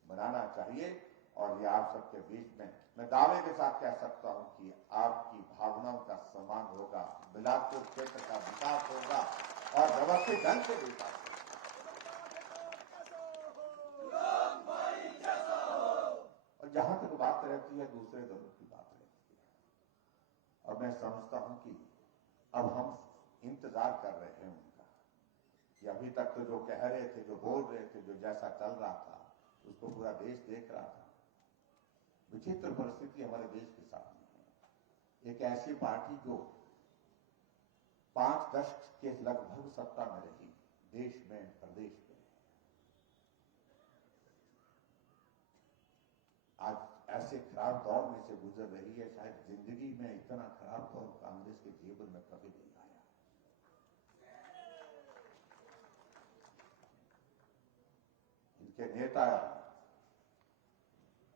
बनाना चाहिए। और ये आप सबके बीच में मैं दावे के साथ कह सकता हूं कि आपकी भावनाओं का सम्मान होगा, बिलासपुर क्षेत्र का विकास होगा और व्यवस्थित ढंग से विकास होगा। और जहां तक बात रहती है दूसरे दलों की बात रहती है, और मैं समझता हूं कि अब हम इंतजार कर रहे हैं उनका, कि अभी तक तो जो कह रहे थे, जो बोल रहे थे, जो जैसा चल रहा था उसको पूरा देश देख रहा था। विचित्र परिस्थिति हमारे देश के सामने है। एक ऐसी पार्टी जो 5 दशक के लगभग सत्ता में रही, देश में, प्रदेश में, आज ऐसे खराब दौर में से गुजर रही है। शायद जिंदगी में इतना खराब दौर कांग्रेस के जीवन में कभी नहीं आया। इनके नेता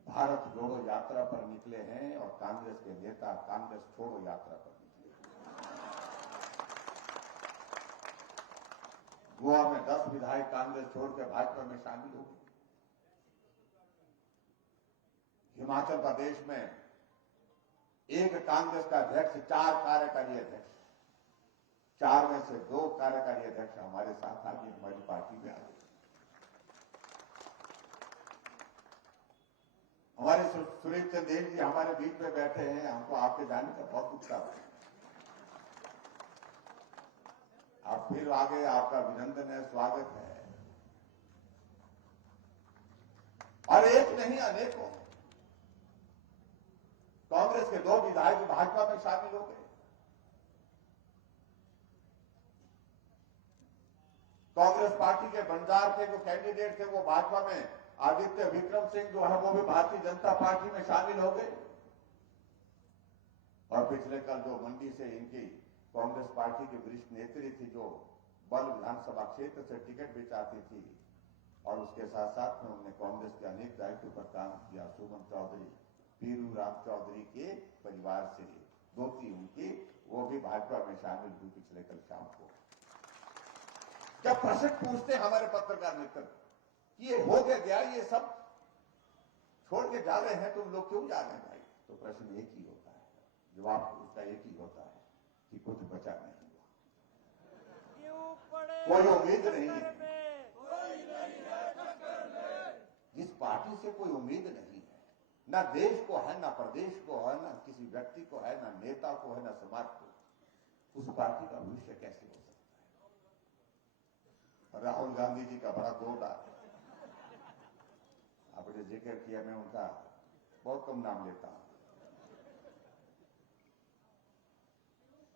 भारत जोड़ो यात्रा पर निकले हैं और कांग्रेस के नेता कांग्रेस छोड़ो यात्रा पर निकले। गोवा में 10 विधायक कांग्रेस छोड़कर भाजपा में शामिल हो गए। हिमाचल प्रदेश में एक कांग्रेस का अध्यक्ष, 4 कार्यकारी अध्यक्ष, 4 में से 2 कार्यकारी अध्यक्ष हमारे साथ आगे हमारी पार्टी में आ गए। हमारे सुरेश चंदेल जी हमारे बीच में बैठे हैं, हमको आपके जाने का बहुत उत्साह है। आप फिर आगे, आपका अभिनंदन है, स्वागत है। और एक नहीं अनेकों कांग्रेस के 2 विधायक भाजपा में शामिल हो गए। कांग्रेस पार्टी के बंजार के जो कैंडिडेट थे वो भाजपा में, आदित्य विक्रम सिंह जो है वो भी भारतीय जनता पार्टी में शामिल हो गए। और पिछले कल जो मंडी से इनकी कांग्रेस पार्टी की वरिष्ठ नेत्री थी, जो बल विधानसभा क्षेत्र से टिकट भी चाहती थी और उसके साथ साथ में उन्होंने कांग्रेस के अनेक दायित्व पर काम किया, सुमन चौधरी, पीरू राम चौधरी के परिवार से दोती उनकी, वो भी भाजपा में शामिल हुई पिछले कल शाम को। जब प्रश्न पूछते हमारे पत्रकार मित्र कि ये हो गया, ये सब छोड़ के जा रहे हैं, तुम लोग क्यों जा रहे हैं भाई, तो प्रश्न एक ही होता है, जवाब उसका एक ही होता है कि कुछ बचा नहीं हुआ, कोई उम्मीद नहीं है। जिस पार्टी से कोई उम्मीद नहीं है, ना देश को है, ना प्रदेश को है, ना किसी व्यक्ति को है, ना नेता को है, ना समाज को, उस पार्टी का भविष्य कैसे हो सकता है। राहुल गांधी जी का बड़ा जोरदार, आपने जिक्र किया, मैं उनका बहुत कम नाम लेता हूं।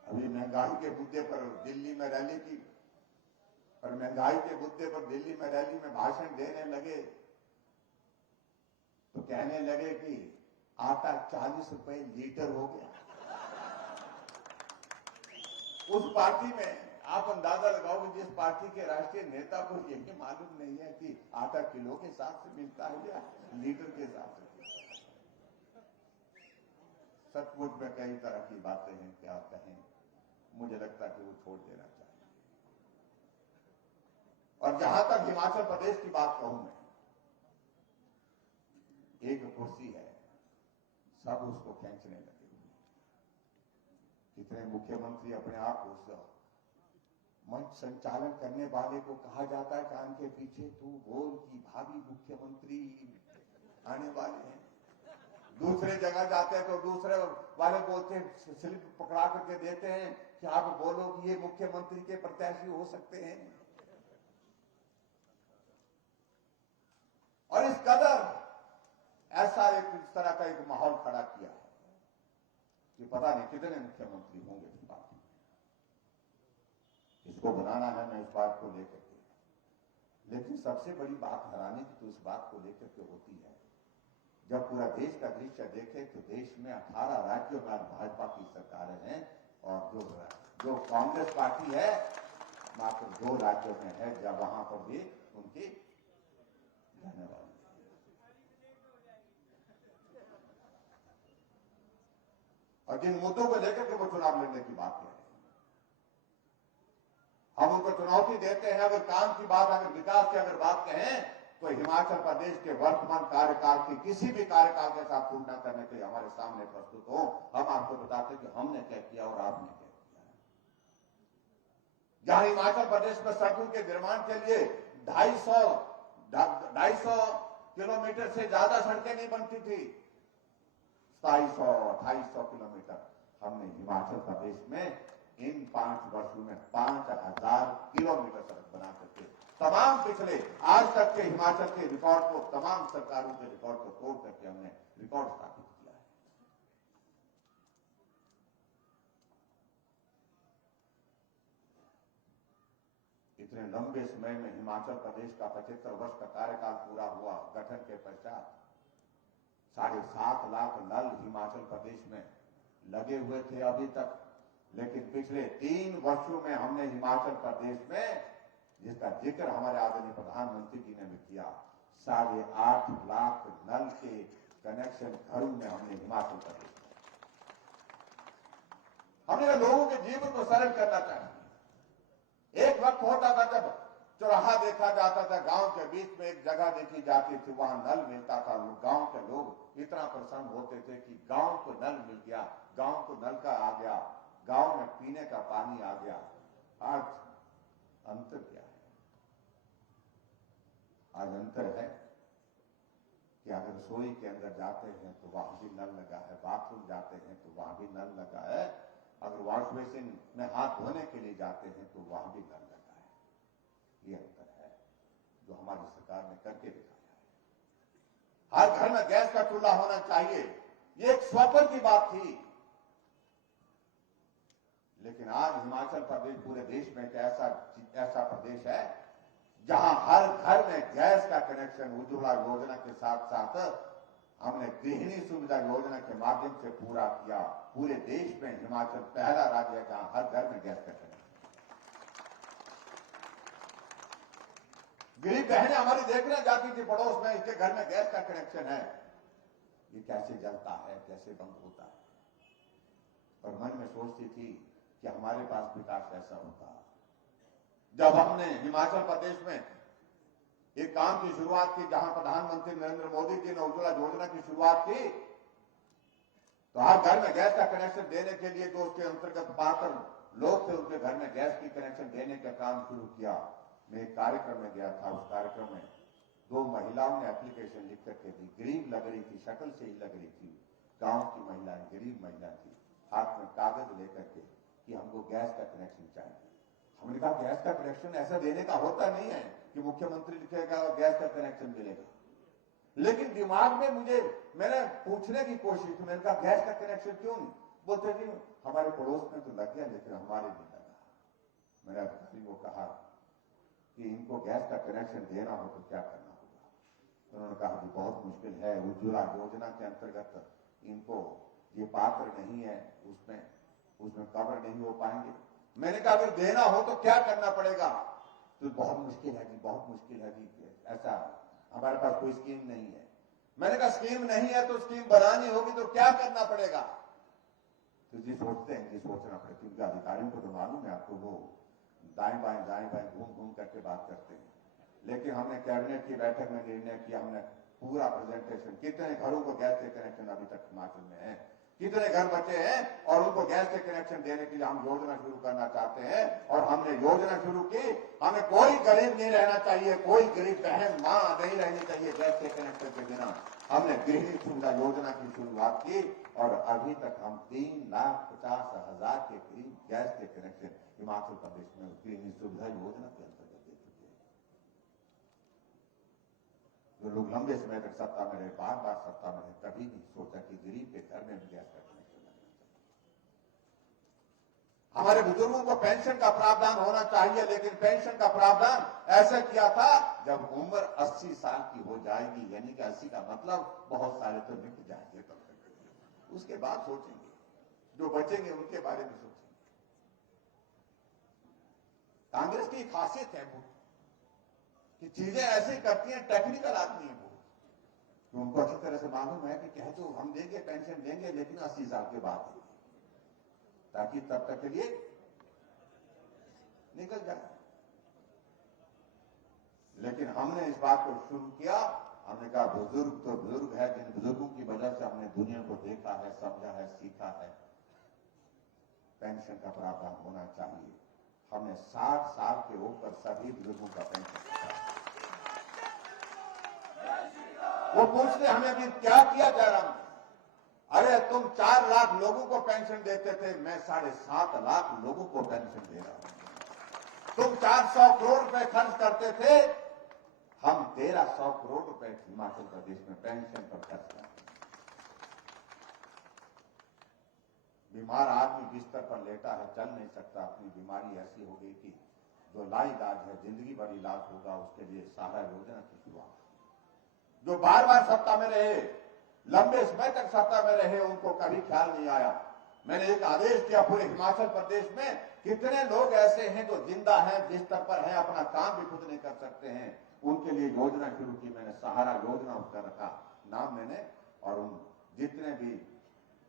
अभी महंगाई के मुद्दे पर दिल्ली में रैली की, और महंगाई के मुद्दे पर दिल्ली में रैली में भाषण देने लगे तो कहने लगे कि आटा 40 रुपए लीटर हो गया। उस पार्टी में आप अंदाजा लगाओ कि जिस पार्टी के राष्ट्रीय नेता को यही मालूम नहीं है कि आटा किलो के हिसाब से मिलता है या लीटर के हिसाब से। सचमुच में कई तरह की बातें हैं, क्या कहें, मुझे लगता है कि वो छोड़ देना चाहिए। और जहां तक हिमाचल प्रदेश की बात कहूं मैं, एक कुर्सी है, सब उसको खींचने लगे हुए। कितने मुख्यमंत्री अपने आप उस मंच संचालन करने वाले को कहा जाता है कान के पीछे, तू बोल कि भावी मुख्यमंत्री आने वाले हैं। दूसरे जगह जाते हैं तो दूसरे वाले बोलते हैं, स्लिप पकड़ा करके देते हैं कि आप बोलो कि ये मुख्यमंत्री के प्रत्याशी हो सकते हैं। और इस कदर ऐसा एक इस तरह का एक माहौल खड़ा किया है कि पता नहीं कितने मुख्यमंत्री होंगे इस पार्टी में। इसको बनाना है, मैं इस बात को लेकर के, लेकिन सबसे बड़ी बात हैरानी की तो इस बात को लेकर के होती है, जब पूरा देश का दृश्य देखे तो देश में 18 राज्यों में भाजपा की सरकारें हैं और जो कांग्रेस पार्टी है मात्र 2 राज्यों में है, जब वहां पर भी उनकी रहने वाली। और जिन मुद्दों को लेकर के वो चुनाव लड़ने की बात कह रहे हैं, हम उनको चुनौती देते हैं। अगर काम की बात, अगर विकास की अगर बात कहें तो हिमाचल प्रदेश के वर्तमान कार्यकाल की किसी भी कार्यकाल के साथ तुलना करने के लिए हमारे सामने प्रस्तुत हो, हम आपको बताते हैं कि हमने क्या किया और आपने क्या किया। जहां हिमाचल प्रदेश में सड़कों के निर्माण के लिए 250 किलोमीटर से ज्यादा सड़कें नहीं बनती थी, 2700-2800 किलोमीटर हमने हिमाचल प्रदेश में इन 5 वर्षों में 5000 किलोमीटर सड़क बना करके तमाम पिछले आज तक के हिमाचल के रिकॉर्ड को, तमाम सरकारों के रिकॉर्ड को तोड़ करके हमने रिकॉर्ड स्थापित किया है। इतने लंबे समय में हिमाचल प्रदेश का 75 वर्ष का कार्यकाल पूरा हुआ गठन के पश्चात 7.5 लाख नल हिमाचल प्रदेश में लगे हुए थे अभी तक, लेकिन पिछले 3 वर्षों में हमने हिमाचल प्रदेश में, जिसका जिक्र हमारे आदरणीय प्रधानमंत्री जी ने भी किया, 8.5 लाख नल के कनेक्शन घरों में हमने हिमाचल प्रदेश में, हमने लोगों के जीवन को सरल करना चाहिए। एक वक्त होता था जब चौराहा देखा जाता था, गांव के बीच में एक जगह देखी जाती थी, वहां नल मिलता था, गांव के लोग इतना प्रसन्न होते थे कि गांव को नल मिल गया, गांव को नल का आ गया, गांव में पीने का पानी आ गया। आज अंतर क्या है? आज अंतर है कि अगर रसोई के अंदर जाते हैं तो वहां भी नल लगा है, बाथरूम जाते हैं तो वहां भी नल लगा है, अगर वॉश बेसिन में हाथ धोने के लिए जाते हैं तो वहां भी नल लगा है। ये अंतर है जो हमारी सरकार ने करके दिखाया है। हर घर में गैस का चूल्हा होना चाहिए, ये एक स्वप्न की बात थी। लेकिन आज हिमाचल प्रदेश पूरे देश में एक ऐसा प्रदेश है जहां हर घर में गैस का कनेक्शन उज्ज्वला योजना के साथ साथ हमने गृहिणी सुविधा योजना के माध्यम से पूरा किया। पूरे देश में हिमाचल पहला राज्य है जहां हर घर में गैस का कनेक्शन। गरीब बहनें हमारी देखने जाती थी पड़ोस में, इसके घर में गैस का कनेक्शन है, ये कैसे जलता है, कैसे बंद होता है। और मन में सोचती थी कि हमारे पास भी काश ऐसा होता। जब हमने हिमाचल प्रदेश में एक काम की शुरुआत की, जहां प्रधानमंत्री नरेंद्र मोदी जी ने उज्ज्वला योजना की शुरुआत की, तो हर घर में गैस का कनेक्शन देने के लिए जो उसके अंतर्गत पात्र लोग थे उनके घर में गैस की कनेक्शन देने का काम शुरू किया। मैं एक कार्यक्रम में गया था, उस कार्यक्रम में 2 महिलाओं ने एप्लीकेशन लिख करके दी। गरीब लग रही थी, शक्ल से ही लग रही थी, गांव की महिलाएं, गरीब महिला थी, हाथ में कागज लेकर के कि हमको गैस का कनेक्शन चाहिए। हमने कहा गैस का कनेक्शन ऐसा देने का होता नहीं है कि मुख्यमंत्री लिखेगा और गैस का कनेक्शन मिलेगा। लेकिन दिमाग में मैंने पूछने की कोशिश की, मैंने कहा गैस का कनेक्शन क्यों नहीं? बोलते जी हमारे पड़ोस में तो लग गया लेकिन हमारे नहीं लगा। मैंने अधिकारी को कहा कि इनको गैस का कनेक्शन देना हो तो क्या करना होगा? उन्होंने कहा कि बहुत मुश्किल है, उज्ज्वला योजना के अंतर्गत इनको ये पात्र नहीं है, उसमें कवर नहीं हो पाएंगे। मैंने कहा अगर देना हो तो क्या करना पड़ेगा? तो बहुत मुश्किल है जी, बहुत मुश्किल है जी, ऐसा हमारे पास कोई स्कीम नहीं है। मैंने कहा स्कीम नहीं है तो स्कीम बनानी होगी तो क्या करना पड़ेगा? तो जी सोचते हैं, जी सोचना पड़ेगा, क्योंकि अधिकारियों को तो मालूम है, आपको वो दाएं बाएं घूम करके बात करते हैं। लेकिन हमने कैबिनेट की बैठक में निर्णय किया, हमने पूरा प्रेजेंटेशन, कितने घरों को गैस के कनेक्शन अभी तक हिमाचल में है, कितने घर बचे हैं और उनको गैस के कनेक्शन देने के लिए हम योजना शुरू करना चाहते हैं। और हमने योजना शुरू की, हमें कोई गरीब नहीं रहना चाहिए, कोई गरीब बहन मां नहीं रहनी चाहिए गैस के कनेक्शन के बिना। हमने गृहिणी सुविधा योजना की शुरुआत की और अभी तक हम 3,50,000 के करीब गैस के कनेक्शन हिमाचल प्रदेश में गृहिणी सुविधा योजना के अंतर्गत दे चुके हैं। जो लोग लंबे समय तक सत्ता में रहे, बार बार सत्ता में रहे, कभी नहीं सोचा कि गरीब के घर में भी गैस का कनेक्शन लगना चाहिए। हमारे बुजुर्गों को पेंशन का प्रावधान होना चाहिए, लेकिन पेंशन का प्रावधान ऐसा किया था जब उम्र 80 साल की हो जाएगी, यानी कि 80 का मतलब बहुत सारे तो निकल जाएंगे, तब तक उसके बाद सोचेंगे, जो बचेंगे उनके बारे में सोचेंगे। कांग्रेस की खासियत है वो कि चीजें ऐसी करती हैं, टेक्निकल आदमी है वो, तो उनको अच्छी तरह से मालूम है कि कह तो हम देंगे, पेंशन देंगे, लेकिन 80 साल के बाद देंगे, ताकि तब तक के लिए निकल जाए। लेकिन हमने इस बात को शुरू किया, हमने कहा बुजुर्ग तो बुजुर्ग है, जिन बुजुर्गों की वजह से हमने दुनिया को देखा है, समझा है, सीखा है, पेंशन का प्रावधान होना चाहिए। हमने 60 साल के ऊपर सभी बुजुर्गों का पेंशन किया। वो पूछते हमें अभी क्या किया जा रहा है? अरे तुम 4 लाख लोगों को पेंशन देते थे, मैं 7.5 लाख लोगों को पेंशन दे रहा हूं। तुम 400 करोड़ रुपए खर्च करते थे, हम 1300 करोड़ रुपए हिमाचल प्रदेश में पेंशन पर खर्च करते। बीमार आदमी बिस्तर पर लेटा है, चल नहीं सकता, अपनी बीमारी ऐसी हो गई कि जो लाइलाज है, जिंदगी भर इलाज होगा, उसके लिए सहारा योजना की शुरुआत। जो बार बार सत्ता में रहे, लंबे समय तक सत्ता में रहे, उनको कभी ख्याल नहीं आया। मैंने एक आदेश किया, पूरे हिमाचल प्रदेश में कितने लोग ऐसे हैं जो जिंदा हैं, बिस्तर पर हैं, अपना काम भी खुद नहीं कर सकते हैं, उनके लिए योजना शुरू की मैंने, सहारा योजना उसका रखा नाम मैंने। और उन जितने भी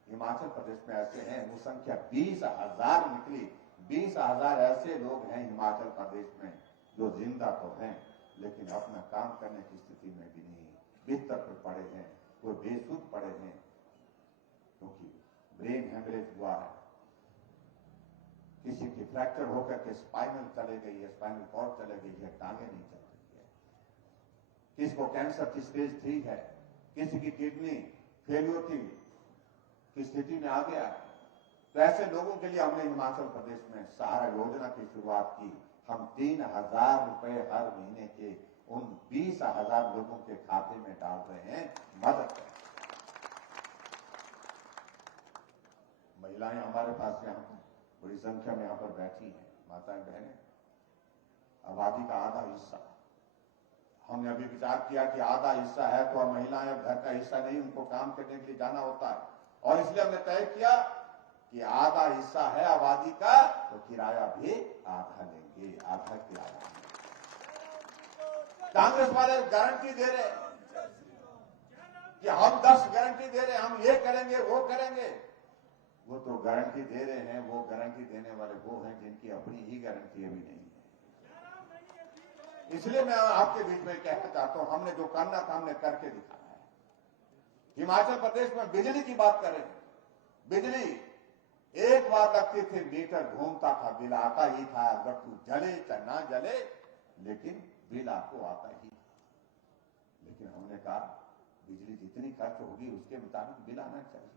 हिमाचल प्रदेश में ऐसे हैं, वो संख्या 20,000 निकली। 20,000 ऐसे लोग हैं हिमाचल प्रदेश में जो जिंदा तो हैं, लेकिन अपना काम करने की स्थिति में भी नहीं, बिस्तर पर पड़े हैं, कोई बेसुध पड़े हैं, क्योंकि ब्रेन हेमरेज हुआ है, किसी की फ्रैक्चर होकर के स्पाइनल चले गई है, स्पाइनल कॉर्ड चले गई है, टांगे नहीं चल रही है, किसी को कैंसर की स्टेज 3 है, किसी की किडनी फेल्योर की स्थिति में आ गया है। तो ऐसे लोगों के लिए हमने हिमाचल प्रदेश में सहारा योजना की शुरुआत की। हम 3,000 रुपए हर महीने के उन 20,000 लोगों के खाते में डाल रहे हैं, मदद करें। महिलाएं हमारे पास यहाँ पर बड़ी संख्या में यहाँ पर बैठी हैं, माताएं बहनें, आबादी का आधा हिस्सा। हमने अभी विचार किया कि आधा हिस्सा है तो अब महिलाएं अब घर का हिस्सा नहीं, उनको काम करने के लिए जाना होता है, और इसलिए हमने तय किया कि आधा हिस्सा है आबादी का तो किराया भी आधा लेंगे, आधा किराया। कांग्रेस वाले गारंटी दे रहे कि हम 10 गारंटी दे रहे हैं, हम ये करेंगे वो करेंगे। वो तो गारंटी दे रहे हैं, वो गारंटी देने वाले वो हैं जिनकी अपनी ही गारंटी अभी नहीं है। इसलिए मैं आपके बीच में कहना चाहता हूं, हमने जो करना था हमने करके दिखाया है। हिमाचल प्रदेश में बिजली की बात करें, बिजली एक बार लगती थी, मीटर घूमता था, बिल आता ही था, अगर तू जले चाहे ना जले, लेकिन बिल आपको आता ही था। लेकिन हमने कहा बिजली जितनी खर्च होगी उसके मुताबिक बिल आना चाहिए।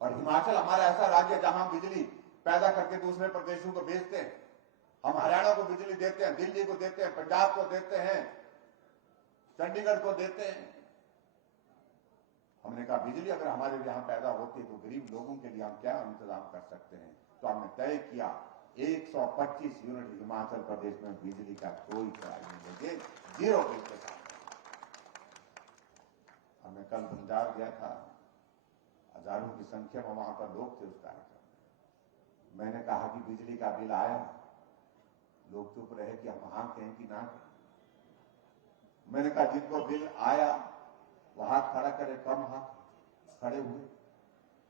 और हिमाचल हमारा ऐसा राज्य जहां बिजली पैदा करके दूसरे प्रदेशों को बेचते हैं। हम हरियाणा को बिजली देते हैं, दिल्ली को देते हैं, पंजाब को देते हैं, चंडीगढ़ को देते हैं। हमने कहा बिजली अगर हमारे यहां पैदा होती है तो गरीब लोगों के लिए हम क्या इंतजाम कर सकते हैं। तो हमने तय किया 125 यूनिट हिमाचल प्रदेश में बिजली का कोई किराया नहीं लेंगे, 0 बिल के साथ। हमने कल पंजाब गया था, हजारों की संख्या में वहां पर लोग थे उस कार्यक्रम में। मैंने कहा कि बिजली का बिल आया, लोग चुप रहे कि हम हाँ कहें कि ना कहें। मैंने कहा जिनको बिल आया वो हाथ खड़ा करे, कम हाथ खड़े हुए।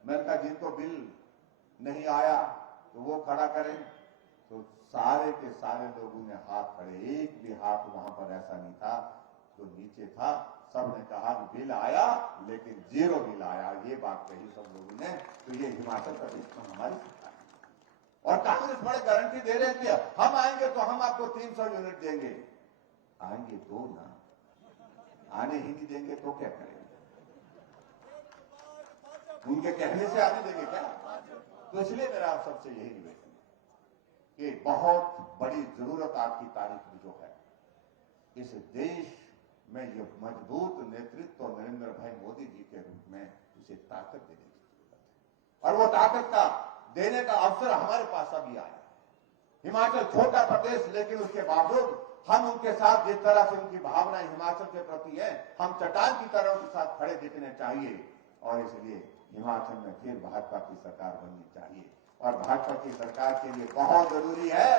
मैंने कहा जिनको बिल नहीं आया तो वो खड़ा करें, तो सारे के सारे लोगों ने हाथ खड़े, एक भी हाथ वहां पर ऐसा नहीं था जो नीचे था। सबने कहा कि बिल आया लेकिन 0 बिल आया, ये बात कही सब लोगों ने। तो ये हिमाचल प्रदेश में हमारी सरकार है। और कांग्रेस बड़े गारंटी दे रहे थे हम आएंगे तो हम आपको 300 यूनिट देंगे। आएंगे तो ना, आने ही नहीं देंगे तो क्या करेंगे? उनके कहने से आने देंगे क्या? तो इसलिए मेरा आप सबसे यही निवेदन है कि बहुत बड़ी जरूरत आज की तारीख में जो है, इस देश में ये मजबूत नेतृत्व नरेंद्र भाई मोदी जी के रूप में उसे ताकत देने की जरूरत है। और वो ताकत का देने का अवसर हमारे पास अभी आया। हिमाचल छोटा प्रदेश, लेकिन उसके बावजूद हम उनके साथ जिस तरह से उनकी भावनाएं हिमाचल के प्रति है, हम चट्टान की तरह उनके साथ खड़े दिखने चाहिए। और इसलिए हिमाचल में फिर भाजपा की सरकार बननी चाहिए। और भाजपा की सरकार के लिए बहुत जरूरी है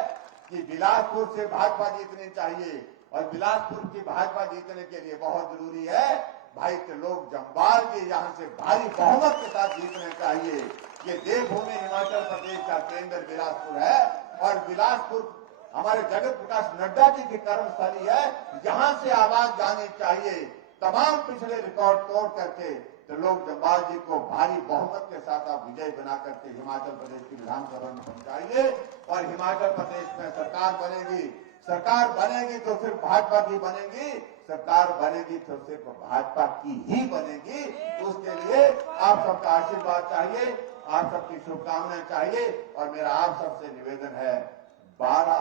कि बिलासपुर से भाजपा जीतनी चाहिए। और बिलासपुर की भाजपा जीतने के लिए बहुत जरूरी है भाई त्रिलोक जम्वाल जी यहाँ से भारी बहुमत के साथ जीतने चाहिए। ये देवभूमि हिमाचल प्रदेश का केंद्र बिलासपुर है, और बिलासपुर हमारे जगत प्रकाश नड्डा जी की कर्मस्थली है, यहां से आवाज जानी चाहिए। तमाम पिछले रिकॉर्ड तोड़ करके त्रिलोक जम्वाल जी को भारी बहुमत के साथ आप विजय बना करके हिमाचल प्रदेश की विधानसभा में पहुंचाइए। और हिमाचल प्रदेश में सरकार बनेगी, सरकार बनेगी तो सिर्फ भाजपा की बनेगी, सरकार बनेगी तो सिर्फ भाजपा की ही बनेगी। उसके लिए आप सबका आशीर्वाद चाहिए, आप सबकी शुभकामनाएं चाहिए। और मेरा आप सबसे निवेदन है 12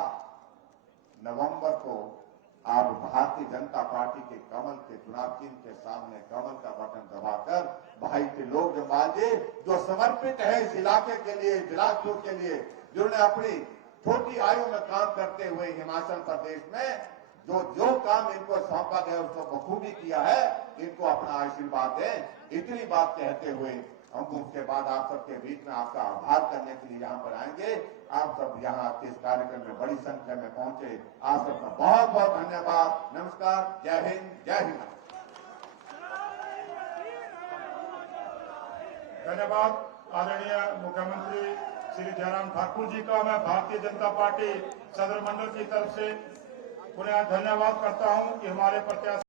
नवंबर को आप भारतीय जनता पार्टी के कमल के चुनाव चिन्ह के सामने कमल का बटन दबाकर भाई त्रिलोक जम्वाल जी जो समर्पित है इस इलाके के लिए, बिलासपुर के लिए, जिन्होंने अपनी छोटी आयु में काम करते हुए हिमाचल प्रदेश में जो काम इनको सौंपा गया उसको बखूबी किया है, इनको अपना आशीर्वाद दें। इतनी बात कहते हुए हम उसके बाद आप सबके बीच में आपका आभार करने के लिए यहाँ पर आएंगे। आप सब यहाँ के इस कार्यक्रम में बड़ी संख्या में पहुंचे, आप सबका बहुत बहुत धन्यवाद। नमस्कार, जय हिंद, जय हिंद। धन्यवाद आदरणीय मुख्यमंत्री श्री जयराम ठाकुर जी का मैं भारतीय जनता पार्टी सदर मंडल की तरफ से पुनः धन्यवाद करता हूं कि हमारे प्रत्याशी